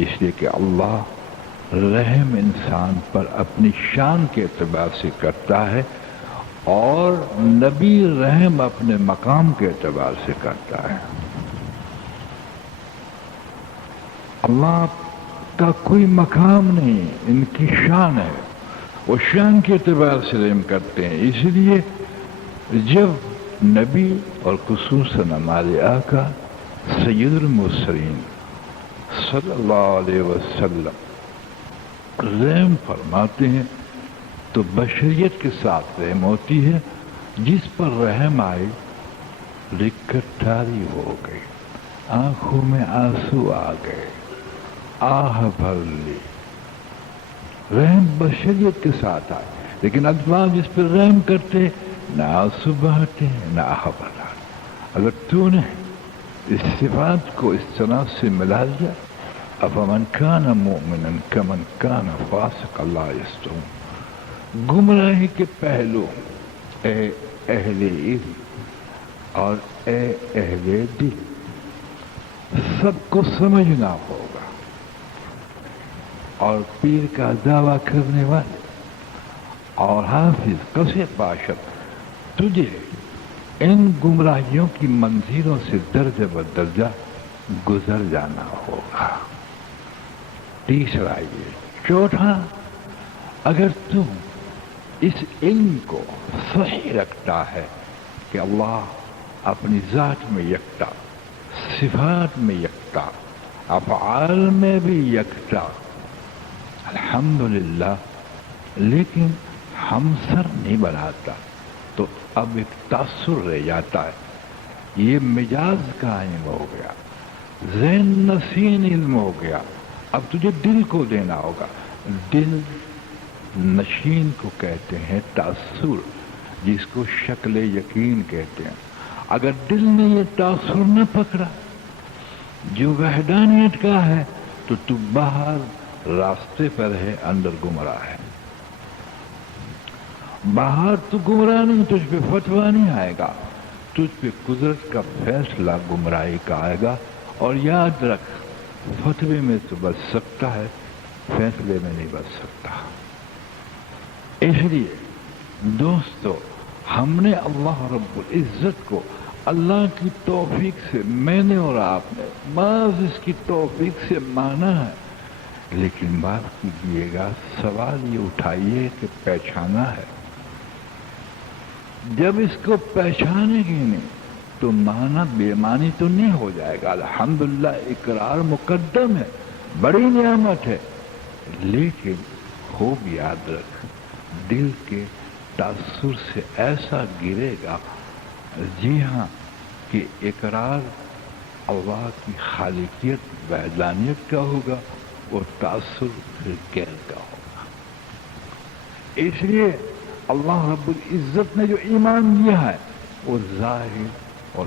اس لیے کہ اللہ رحم انسان پر اپنی شان کے اعتبار سے کرتا ہے اور نبی رحم اپنے مقام کے اعتبار سے کرتا ہے. اللہ کا کوئی مقام نہیں، ان کی شان ہے، وہ شان کے اعتبار سے رحم کرتے ہیں. اس لیے جب نبی اور خصوصاً ہمارے آقا سید المرسلین صلی اللہ علیہ وسلم رحم فرماتے ہیں تو بشریت کے ساتھ رحم ہوتی ہے. جس پر رحم آئے رکت ٹھاری ہو گئی، آنکھوں میں آنسو آ گئے، آہ بھر لی. رحم بشریت کے ساتھ آئے، لیکن الفاظ جس پر رحم کرتے نہ آنسو بہاتے نہ آہ بھراتے. اگر تو نے اس صفات کو اس طرح سے ملا دیا، افمن کان مؤمنا کمن کان فاسقا لا یستوون. گمراہی کے پہلو اے اہل علم اور اے اہل دل سب کو سمجھنا ہوگا. اور پیر کا دعویٰ کرنے والے اور حافظ قصے باشد تجھے ان گمراہیوں کی منزلوں سے درجہ بدرجہ گزر جانا ہوگا. تیسرا یہ. چوتھا، اگر تم اس علم کو صحیح رکھتا ہے کہ اللہ اپنی ذات میں یکتا، صفات میں یکتا، افعال میں بھی یکتا، الحمدللہ، لیکن ہمسر نہیں بناتا، تو اب ایک تاثر رہ جاتا ہے یہ مجاز کا علم ہو گیا، ذہن نشین علم ہو گیا. اب تجھے دل کو دینا ہوگا. دل نشین کو کہتے ہیں تاثر، جس کو شکل یقین کہتے ہیں. اگر دل نے یہ تاثر نہ پکڑا جو وحدانیت کا ہے تو باہر راستے پر ہے، اندر گمراہ ہے. باہر تو گمراہ نہیں، تجھ پہ فتویٰ نہیں آئے گا، تجھ پہ قدرت کا فیصلہ گمراہی کا آئے گا. اور یاد رکھ، فتوے میں تو بچ سکتا ہے، فیصلے میں نہیں بچ سکتا. اس لیے دوستو، ہم نے اللہ رب العزت کو اللہ کی توفیق سے، میں نے اور آپ نے بعض اس کی توفیق سے مانا ہے. لیکن بات کیجیے گا، سوال یہ اٹھائیے کہ پہچانا ہے. جب اس کو پہچانے گی نہیں تو مانا بے معنی تو نہیں ہو جائے گا. الحمدللہ اقرار مقدم ہے، بڑی نعمت ہے. لیکن خوب یاد رکھ، دل کے تاثر سے ایسا گرے گا، جی ہاں، کہ اقرار اللہ کی خالقیت وحدانیت کا ہوگا، اور تاثر پھر غیر کا ہوگا. اس لیے اللہ رب العزت نے جو ایمان دیا ہے وہ ظاہر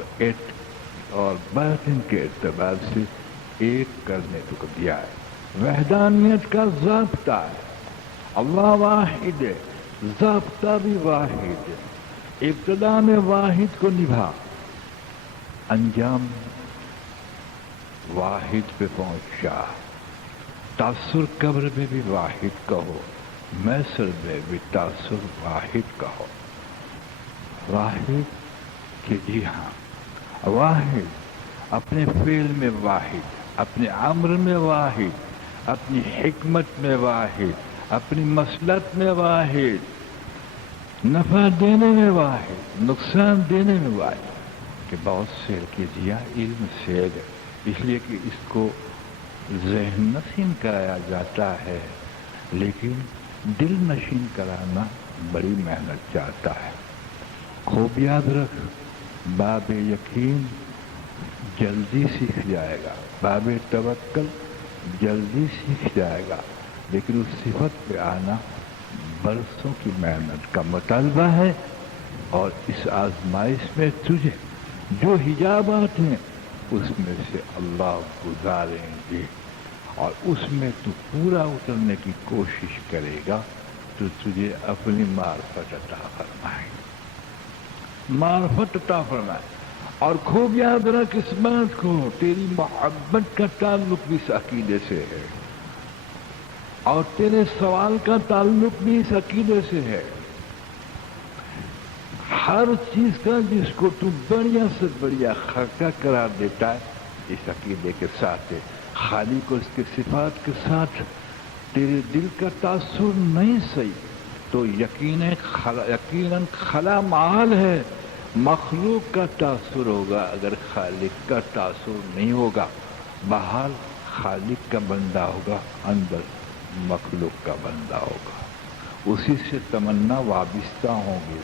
اور باطن کے اعتبار سے ایک کرنے کو دیا ہے. وحدانیت کا ضابطہ ہے، اللہ واحد ہے، ضابطہ بھی واحد ہے. ابتدا میں واحد کو نبھا، انجام واحد پہ پہنچا. تاثر قبر میں بھی واحد کا ہو، محشر میں بھی تاثر واحد کا ہو. واحد کہ جی ہاں، واحد اپنے فعل میں واحد، اپنے امر میں واحد، اپنی حکمت میں واحد، اپنی مصلحت میں واحد، نفع دینے میں واحد، نقصان دینے میں واحد. کہ بہت سے کہ دیا علم سے ہے، اس لیے کہ اس کو ذہن نشین کرایا جاتا ہے، لیکن دل نشین کرانا بڑی محنت چاہتا ہے. خوب یاد رکھ، باب یقین جلدی سیکھ جائے گا، باب توکل جلدی سیکھ جائے گا، لیکن اس صفت پہ آنا برسوں کی محنت کا مطالبہ ہے. اور اس آزمائش میں تجھے جو حجابات ہیں اس میں سے اللہ گزاریں گے، اور اس میں تو پورا اترنے کی کوشش کرے گا تو تجھے اپنی معرفت عطا فرمائے، معرفت عطا فرمائے. اور خوب یاد رکھ اس بات کو، تیری محبت کا تعلق بھی اس عقیدے سے ہے، اور تیرے سوال کا تعلق بھی اس عقیدے سے ہے. ہر چیز کا جس کو تو بڑھیا سے بڑھیا خرچہ قرار دیتا ہے، اس عقیدے کے ساتھ ہے. خالی کو اس کے صفات کے ساتھ تیرے دل کا تاثر نہیں صحیح تو یقیناً خلا محال ہے، مخلوق کا تاثر ہوگا اگر خالق کا تاثر نہیں ہوگا. بہرحال خالق کا بندہ ہوگا، اندر مخلوق کا بندہ ہوگا، اسی سے تمنا وابستہ ہوں گی،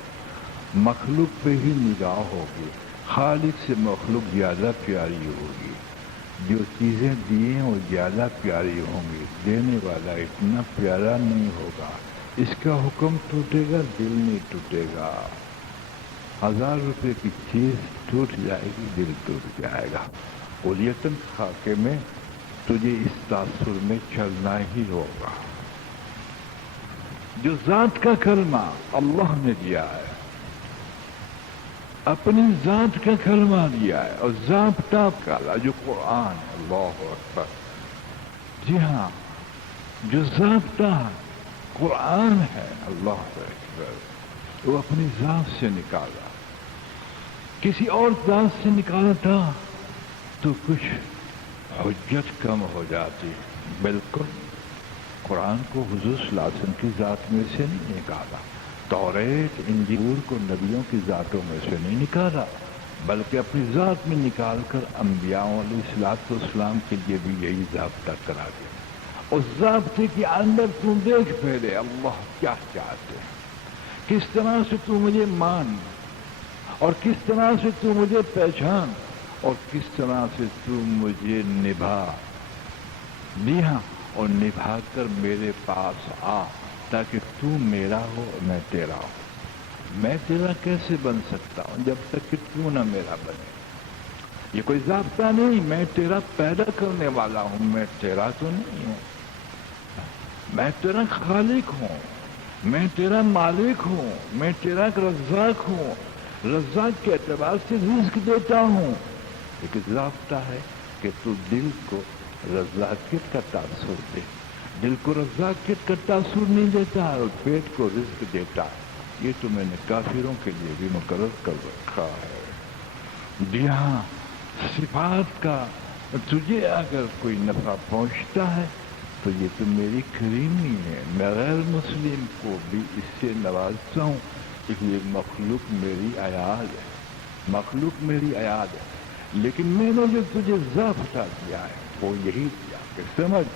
مخلوق پہ ہی نگاہ ہوگی. خالق سے مخلوق زیادہ پیاری ہوگی، جو چیزیں دیے وہ زیادہ پیاری ہوں گی، دینے والا اتنا پیارا نہیں ہوگا. اس کا حکم ٹوٹے گا، دل نہیں ٹوٹے گا. 1000 روپے کی چیز ٹوٹ جائے گی، دل ٹوٹ جائے گا. اولیتاً خاکے میں تجھے اس تاثر میں چلنا ہی ہوگا. جو ذات کا کلمہ اللہ نے دیا ہے، اپنی ذات کا کلمہ دیا ہے، اور ضابطہ کا جو قرآن ہے، اللہ اکبر. جی ہاں، جو ضابطہ قرآن ہے، اللہ اکبر، وہ اپنی ذات سے نکالا. کسی اور ذات سے نکالا تھا تو کچھ حجت کم ہو جاتی. بالکل قرآن کو حضور صلی اللہ علیہ وسلم کی ذات میں سے نہیں نکالا، توریت انجیل کو نبیوں کی ذاتوں میں سے نہیں نکالا، بلکہ اپنی ذات میں نکال کر انبیاء علیہ الصلوۃ والسلام کے لیے بھی یہی ضابطہ کرا دیا. اس ضابطے کے اندر تم دیکھ پہلے اللہ کیا چاہتے ہیں، کس طرح سے تو مجھے مان. اور کس طرح سے تو مجھے پہچان اور کس طرح سے تو مجھے نبھا جی ہاں اور نبھا کر میرے پاس آ تاکہ تو میرا ہو اور میں تیرا ہوں۔ میں تیرا کیسے بن سکتا ہوں جب تک کہ تو نہ میرا بنے؟ یہ کوئی ضابطہ نہیں، میں تیرا پیدا کرنے والا ہوں، میں تیرا تو نہیں ہوں۔ میں تیرا خالق ہوں، میں تیرا مالک ہوں، میں تیرا رزاق ہوں، رزاق کے اعتبار سے رزق دیتا ہوں۔ ایک ضابطہ ہے کہ تو دل کو رزاقیت کا تاثر دے، دل کو رزاقیت کا تاثر نہیں دیتا اور پیٹ کو رزق دیتا ہے۔ یہ تو میں نے کافروں کے لیے بھی مقرر کر رکھا ہے۔ جی ہاں، صفات کا تجھے اگر کوئی نفع پہنچتا ہے تو یہ تو میری کریمی ہے، میں غیر مسلم کو بھی اس سے نوازتا ہوں، اس لیے مخلوق میری عیال ہے، مخلوق میری عیال ہے۔ لیکن میں نے جو تجھے ضابطہ دیا ہے وہ یہی دیا کہ سمجھ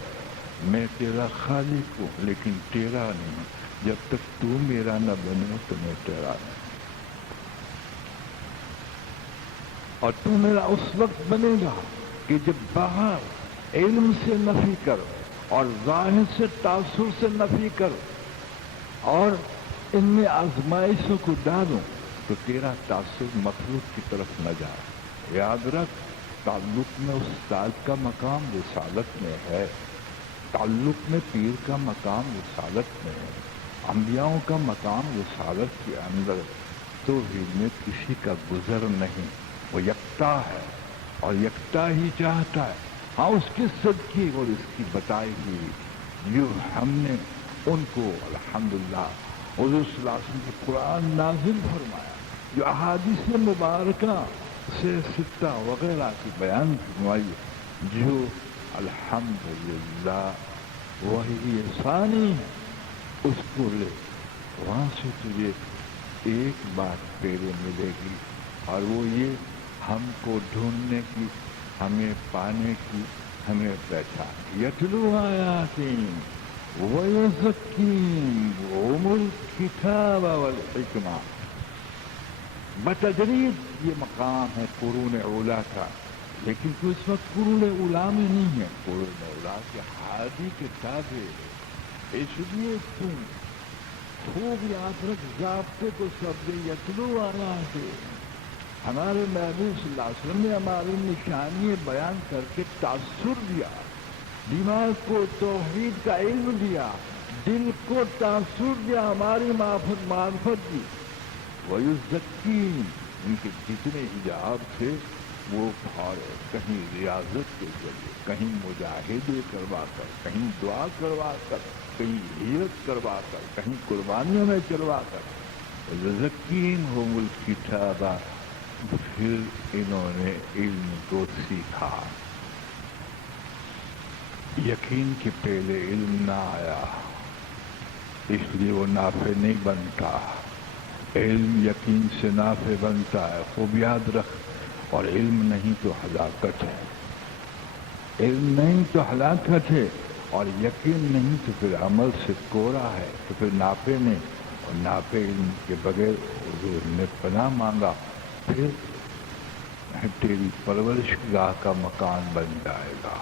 میں تیرا خالق ہوں لیکن تیرا نہیں، جب تک تو میرا نہ بنے تو میں تیرا نہیں، اور تو میرا اس وقت بنے گا کہ جب باہر علم سے نفی کر اور ظاہر سے تاثر سے نفی کر اور ان میں آزمائشوں کو ڈالوں تو تیرا تاثر مخلوق کی طرف نہ جائے۔ یاد رکھ، تعلق میں استاد کا مقام رسالت میں ہے، تعلق میں پیر کا مقام رسالت میں ہے، انبیاؤں کا مقام رسالت کے اندر، توحید میں کسی کا گزر نہیں، وہ یکتا ہے اور یکتا ہی چاہتا ہے۔ ہاں اس کے صدقے اور اس کی بتائی ہوئی جو ہم نے ان کو الحمدللہ حضور صلی اللہ علیہ وسلم کی قرآن نازل فرمایا، جو احادیث مبارکہ سے ستہ وغیرہ کی بیان فرمائی، جو الحمدللہ وہی ثانی ہے، اس کو لے، وہاں سے تجھے ایک بات پہلے ملے گی اور وہ یہ ہم کو ڈھونڈنے کی، ہمیں پانے کی، ہمیں پہچان۔ یتلو آیاتین وَيُزَكِّيهِمْ وَهُمُ الْكِتَابَ وَالْحِکْمَةَ۔ بتدریج یہ مقام ہے قرون اولیٰ کا، لیکن تو اس وقت قرون اولیٰ میں نہیں ہے، قرون اولیٰ کے ہادی کے تابع ہے۔ اس لیے تم خوب یاد رکھ ضابطے کو سب یتلو آیاتین۔ ہمارے محبوب صلی اللہ علیہ وسلم نے ہماری نشانی بیان کر کے تاثر دیا، دماغ کو توحید کا علم دیا، دل کو تاثر دیا، ہماری معرفت دی۔ وَيُزَكِّيهِمْ، ان کے جتنے حجاب تھے وہ پھاڑے، کہیں ریاضت کے ذریعے، کہیں مجاہدے کروا کر، کہیں دعا کروا کر، کہیں ہجرت کروا کر، کہیں قربانیوں میں چلوا کر۔ وَيُزَكِّيهِمْ الْكِتَابَ، پھر انہوں نے علم کو سیکھا۔ یقین کے پہلے علم نہ آیا، اس لیے وہ نافع نہیں بنتا۔ علم یقین سے نافع بنتا ہے، خوب یاد رکھ، اور علم نہیں تو ہلاکت ہے، علم نہیں تو ہلاکت ہے، اور یقین نہیں تو پھر عمل سے کوڑا ہے، تو پھر نافع نہیں، اور نافع علم کے بغیر حضور نے پناہ مانگا، پھر تیری پرورش گاہ کا مکان بن جائے گا۔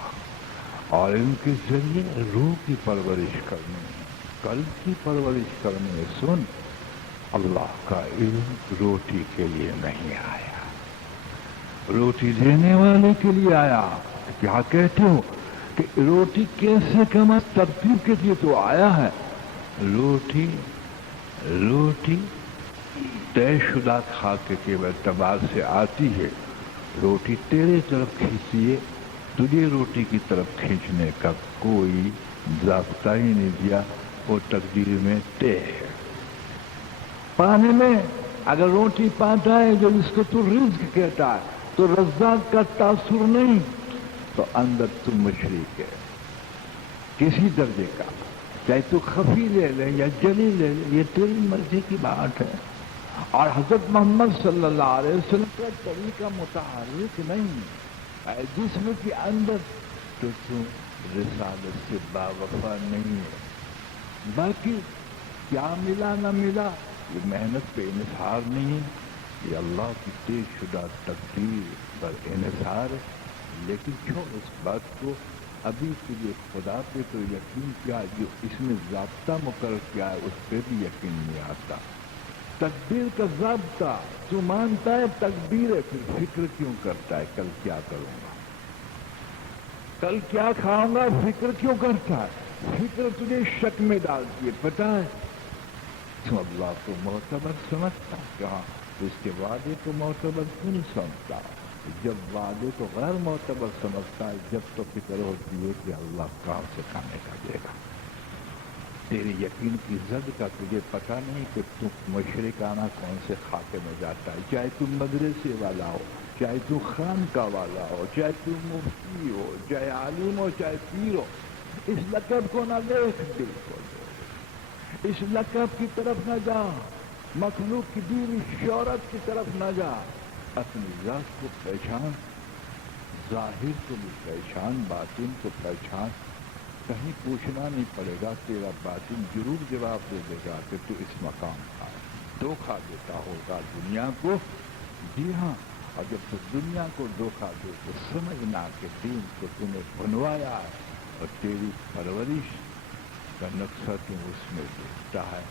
اور علم کے ذریعے روح کی پرورش کرنی ہے، قلب کی پرورش کرنی ہے۔ سن، اللہ کا علم روٹی کے لیے نہیں آیا، روٹی دینے والے کے لیے آیا۔ کیا کہتے ہو کہ روٹی کیسے کما، ترتیب کے لیے تو آیا ہے۔ روٹی طے شدہ خاکے کے اعتبار سے آتی ہے، روٹی تیرے طرف کھینچیے، تجھے روٹی کی طرف کھینچنے کا کوئی ضابطہ ہی نہیں دیا، وہ تقدیر میں طے ہے۔ پانے میں اگر روٹی پاتا ہے جو اس کو تو رزق کہتا ہے، تو رزاق کا تاثر نہیں، تو اندر تو مشرک ہے کسی درجے کا، چاہے تو خفی لے لے یا جلی لے لے، یہ تیری مرضی کی بات ہے۔ اور حضرت محمد صلی اللہ علیہ وسلم کا طریقہ متحرک نہیں ہے، جسم کے اندر تو رسالت سے باوفا نہیں ہے۔ باقی کیا ملا نہ ملا یہ محنت پہ انحصار نہیں ہے، یہ اللہ کی طے شدہ تقدیر پر انحصار ہے، لیکن چھوڑ اس بات کو، ابھی تجھے خدا پہ تو یقین کیا، جو اس نے ضابطہ مقرر کیا ہے اس پہ بھی یقین نہیں آتا۔ تقدیر کا ضابطہ تو مانتا ہے تقدیر ہے، پھر فکر کیوں کرتا ہے کل کیا کروں گا، کل کیا کھاؤں گا، فکر کیوں کرتا ہے؟ فکر تجھے شک میں ڈالتی ہے، پتہ ہے تو اللہ کو معتبر سمجھتا کہاں، اس کے وعدے کو معتبر کیوں نہیں سمجھتا؟ جب وعدے کو غیر معتبر سمجھتا ہے، جب تو فکر ہوتی ہے کہ اللہ کہاں سے کھانے کا دے گا۔ تیری یقین کی زد کا تجھے پتہ نہیں کہ تم مشرکانہ کون سے خاکے میں جاتا ہے، چاہے تم مدرسے والا ہو، چاہے تم خانقاہ والا ہو، چاہے تم مفتی ہو، چاہے عالم ہو، چاہے پیر ہو، اس لقب کو نہ دیکھ، دل کو دیکھ، اس لقب کی طرف نہ جا، مخلوق کی دی ہوئی شہرت کی طرف نہ جا، اپنی ذات کو پہچان، ظاہر کو بھی پہچان، باطن کو پہچان۔ کہیں پوچھنا نہیں پڑے گا، تیرا باطن ضرور جواب دے دے گا کہ تو اس مقام کا دھوکہ دیتا ہوگا دنیا کو۔ جی ہاں، اور جب تو دنیا کو دھوکہ دے تو سمجھنا کہ دین کو تمہیں بنوایا ہے اور تیری پرورش کا نقشہ تم اس میں دیکھتا ہے۔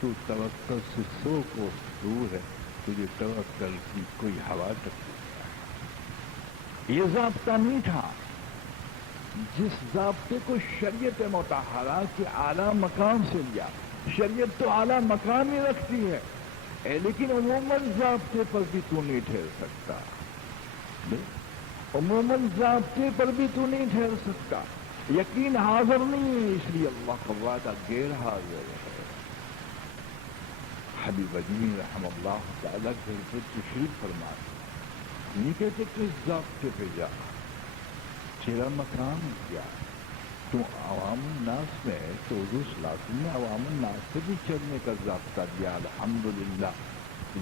تو توکل سے سو کو دور ہے، تجھے توکل کی کوئی ہوا تک نہیں آئی۔ یہ ضابطہ نہیں تھا جس ضابطے کو شریعت مطہرہ کے اعلیٰ مقام سے لیا۔ شریعت تو اعلیٰ مقام ہی رکھتی ہے، لیکن عموماً ضابطے پر بھی تو نہیں ٹھہر سکتا، عموماً ضابطے پر بھی تو نہیں ٹھہر سکتا۔ یقین حاضر نہیں ہے، اس لیے اللہ کا وعدہ غیر حاضر ہے۔ حبیب اجمی رحم اللہ تعالیٰ گھر پہ تشریف فرما، نہیں کہتے کہ اس ضابطے پہ جا، تیرا مقام کیا؟ تو عوام الناس میں تو حضور صلی اللہ علیہ وسلم نے عوام الناس سے بھی چلنے کا ضابطہ دیا، الحمدللہ۔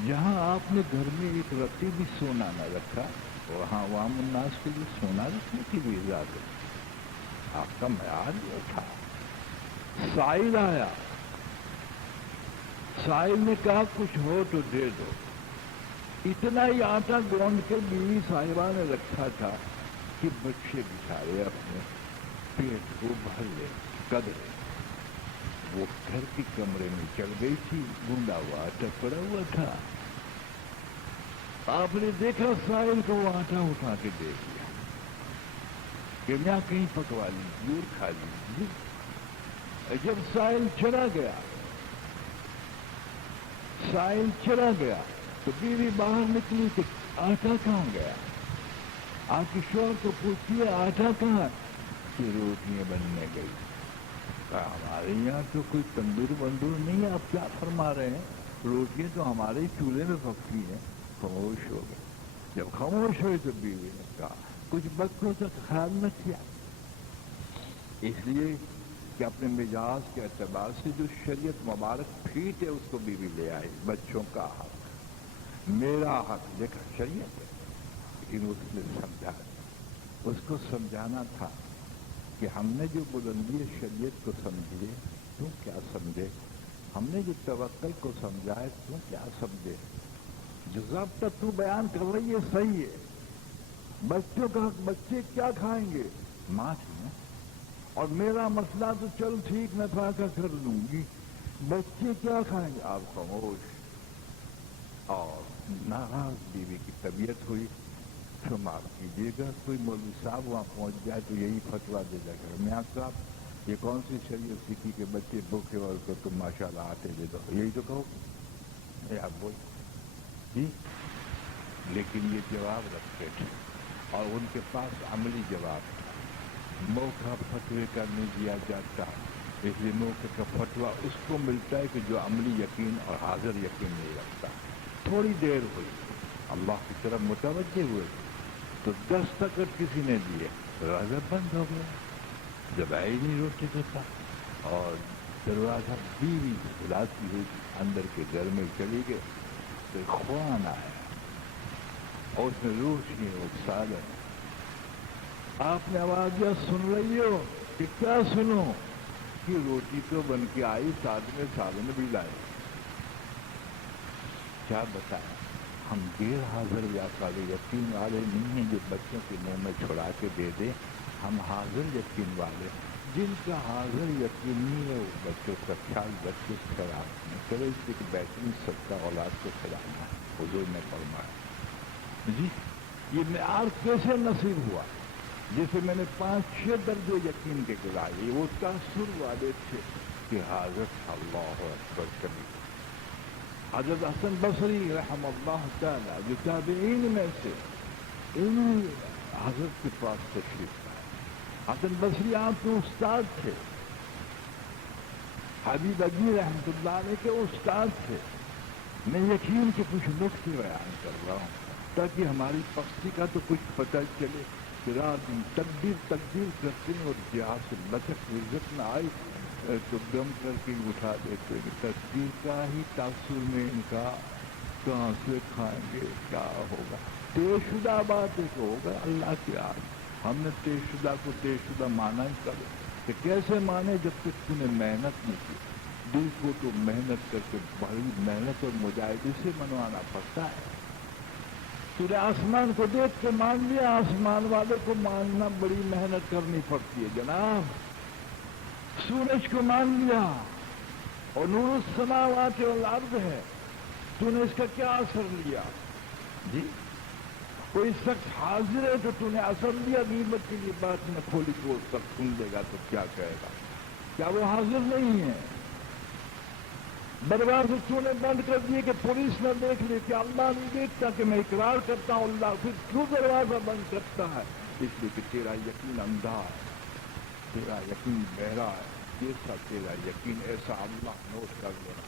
جہاں آپ نے گھر میں ایک رتی بھی سونا نہ رکھا، وہاں عوام الناس کے لیے سونا رکھنے کی بھی اجازت۔ آپ کا معیار یہ تھا۔ سائل آیا، سائل نے کہا کچھ ہو تو دے دو۔ اتنا ہی آٹا گوندھ کے بیوی صاحبہ نے رکھا تھا کہ بچے بچارے اپنے پیٹ کو بھر لے قدرے۔ وہ گھر کے کمرے میں چل گئی تھی، گوندا ہوا آٹا پڑا ہوا تھا۔ آپ نے دیکھا سائل کو وہ آٹا اٹھا کے دے دیا کہ میں کہیں پکوا لیجیے اور کھا لیجیے۔ جب سائل چلا گیا، سائل چلا گیا تو بیوی باہر نکلی کہ آٹا کہاں گیا؟ آپ کے شوہر کو پوچھیے آٹا کہاں؟ کہ روٹیاں بننے گئی۔ ہمارے یہاں تو کوئی تندور بندور نہیں ہے، آپ کیا فرما رہے ہیں؟ روٹیاں تو ہمارے چولہے میں پکتی ہیں۔ خاموش ہو گئے۔ جب خاموش ہوئے تو بیوی نے کہا کچھ بچوں تک خیال نہ کیا، اس لیے کہ اپنے مزاج کے اعتبار سے جو شریعت مبارک پھیٹ ہے اس کو بیوی لے آئی۔ بچوں کا حق، میرا حق، دیکھا شریعت ہے، لیکن اس نے سمجھا، اس کو سمجھانا تھا کہ ہم نے جو بلندی شریعت کو سمجھے تم کیا سمجھے، ہم نے جو توکل کو سمجھا ہے تم کیا سمجھے۔ جو ضابطہ تو بیان کر رہی ہے صحیح ہے، بچوں کا حق، بچے کیا کھائیں گے؟ ماں تھی نا، اور میرا مسئلہ تو چل ٹھیک نہ تھا کہ کر لوں گی، بچے کیا کھائیں گے؟ آپ خاموش۔ اور ناراض بیوی کی طبیعت ہوئی، تو معاف کیجیے گا کوئی مولوی صاحب وہاں پہنچ جائے تو یہی فتویٰ دے جائے گا، میاں صاحب یہ کون سی شریعت سیکھی کہ بچے بھوکے اور کو تم ماشاء اللہ آتے دے دو، یہی تو کہو گے؟ آپ بول جی، لیکن یہ جواب رکھتے تھے اور ان کے پاس عملی جواب تھا۔ موقع فتوے کا نہیں دیا جاتا، اس لیے موقع کا فتویٰ اس کو ملتا ہے کہ جو عملی یقین اور حاضر یقین نہیں رکھتا۔ تھوڑی دیر ہوئی، اللہ کی طرف متوجہ ہوئے تو دستخط کسی نے دیے، دروازہ بند ہو گیا، جب آئی نہیں روٹی دیتا، اور دروازہ بیوی کھلاتی ہوئی اندر کے گھر میں چلی گئے تو خوان آیا اور اس میں روشنی اور سالن۔ آپ نے آواز دیا سن رہی ہو؟ کہ کیا سنو؟ کہ روٹی تو بن کے آئی، ساتھ میں سالن بھی لائے۔ کیا بتائیں؟ ہم غیر حاضر یا قابل یقین والے نہیں ہیں جو بچوں کے منہ میں چھڑا کے دے دیں. ہم حاضر یقین والے جن کا حاضر یقینی ہے وہ بچوں کا خیال بچے خراب نہیں کرے اس لیے کہ بہترین صدقہ اولاد کو کھلانا ہے. حضور نے فرمایا جی یہ معیار کیسے نصیب ہوا؟ جیسے میں نے 5-6 درجے یقین کے گزارے وہ تاثر والے تھے کہ حضرت اللہ اکبر کبھی حضرت حسن بصری رحم اللہ تعالی جو تابعین میں سے انہوں حضرت کے پاس تشریف لائے. حسن بصری آپ کے استاد تھے. حبیب اجی رحمۃ اللہ علیہ کے استاد تھے. میں یقین کے کچھ نقطے بیان کر رہا ہوں تاکہ ہماری پستی کا تو کچھ پتہ چلے کہ رات دن تقدیر کرتے ہیں اور جہاز سے لچک عزت نہ آئی تو دم کر کے اٹھا دیتے ہیں. تقدیر کا ہی تاثر میں ان کا کہاں سے کھائیں گے کیا ہوگا. طے شدہ بات ایک ہوگا اللہ کے آج ہم نے طے شدہ کو طے شدہ مانا ہی کرے کہ کیسے مانے جب تک تم نے محنت نہیں کی. دل کو تو محنت کر کے بڑی محنت اور مجاہدے سے منوانا پڑتا ہے. تو نے آسمان کو دیکھ کے مان لیا آسمان والے کو ماننا بڑی محنت کرنی پڑتی ہے جناب. سورج کو مان لیا اور نور السماوات والارض ہے تو نے اس کا کیا اثر لیا جی. کوئی شخص حاضر ہے تو تو نے اثر لیا غیبت کے لیے بات نہ کھولی کو اس تک سن لے گا تو کیا کہے گا. کیا وہ حاضر نہیں ہے؟ دروازے تو نے بند کر دیے کہ پولیس نہ دیکھ لے کہ اللہ نہیں دیکھتا کہ میں اقرار کرتا ہوں. اللہ پھر کیوں دروازہ بند کرتا ہے؟ اس لیے کہ تیرا یقین اندھا ہے تیرا یقین بہرا ہے. جیسا تیرا یقین ایسا اللہ نوٹ کر لینا.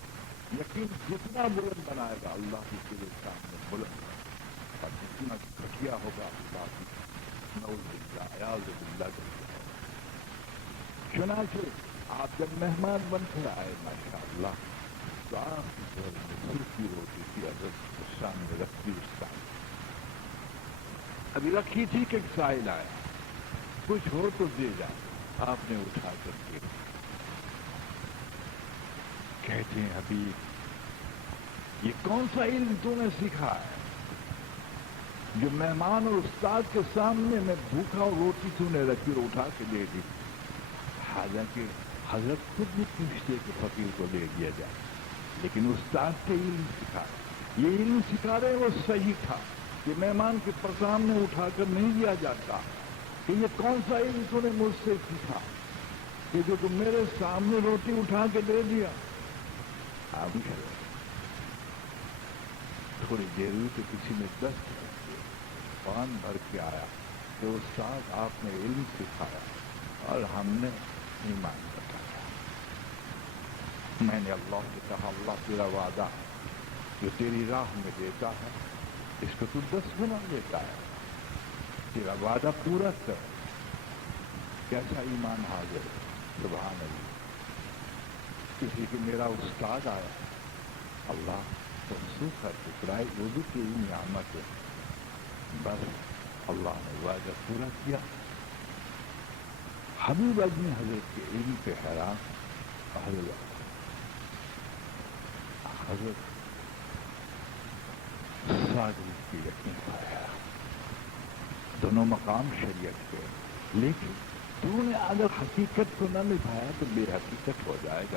یقین جتنا بلند بنائے گا اللہ کی تیرے سامنے بلند اور جتنا گھٹیا ہوگا اللہ کی نعوذ باللہ اعوذ باللہ. چنانچہ آپ جب مہمان بن کر آئے ماشاء اللہ تو آپ کی گھر میں سوکھی روٹی کی حضرت سامنے رکھی استاد ابھی رکھی تھی کہ سائل آیا کچھ ہو تو دے جائے. آپ نے اٹھا کر کے کہتے ہیں حبیب یہ کون سا علم تو نے سیکھا ہے جو مہمان اور استاد کے سامنے میں بھوکا اور روٹی تو نے رکھی اور اٹھا کے دے دی. حالانکہ حضرت خود بھی پوچھتے کہ فقیر کو دے دیا جائے لیکن استاد سے علم سکھا. یہ علم سکھا رہے وہ صحیح تھا کہ مہمان کے سامنے اٹھا کر نہیں دیا جاتا. کہ یہ کون سا علم تو نے مجھ سے سیکھا کہ جو تم میرے سامنے روٹی اٹھا کے دے دیا. آپ تھوڑی دیر ہوئی کہ کسی نے 10 پان بھر کے آیا تو استاد آپ نے علم سکھایا اور ہم نے ایمان بتایا. میں نے اللہ سے کہا اللہ تیرا وعدہ جو تیری راہ میں دیتا ہے اس کو تو 10 گنا دیتا ہے. تیرا وعدہ پورا کر. کیسا ایمان حاضر ہے سبحان اللہ. کسی کہ میرا استاد آیا اللہ منسوخ کر ٹکرائے وہ بھی تیری نعمت ہے. بس اللہ نے وعدہ پورا کیا. حبیب اجمی حضرت کے علم پہ حیران حضرت صادق کی یقین پایا. دونوں مقام شریعت کے لیکن تو نے اگر حقیقت کو نہ نبھایا تو بے حقیقت ہو جائے گا.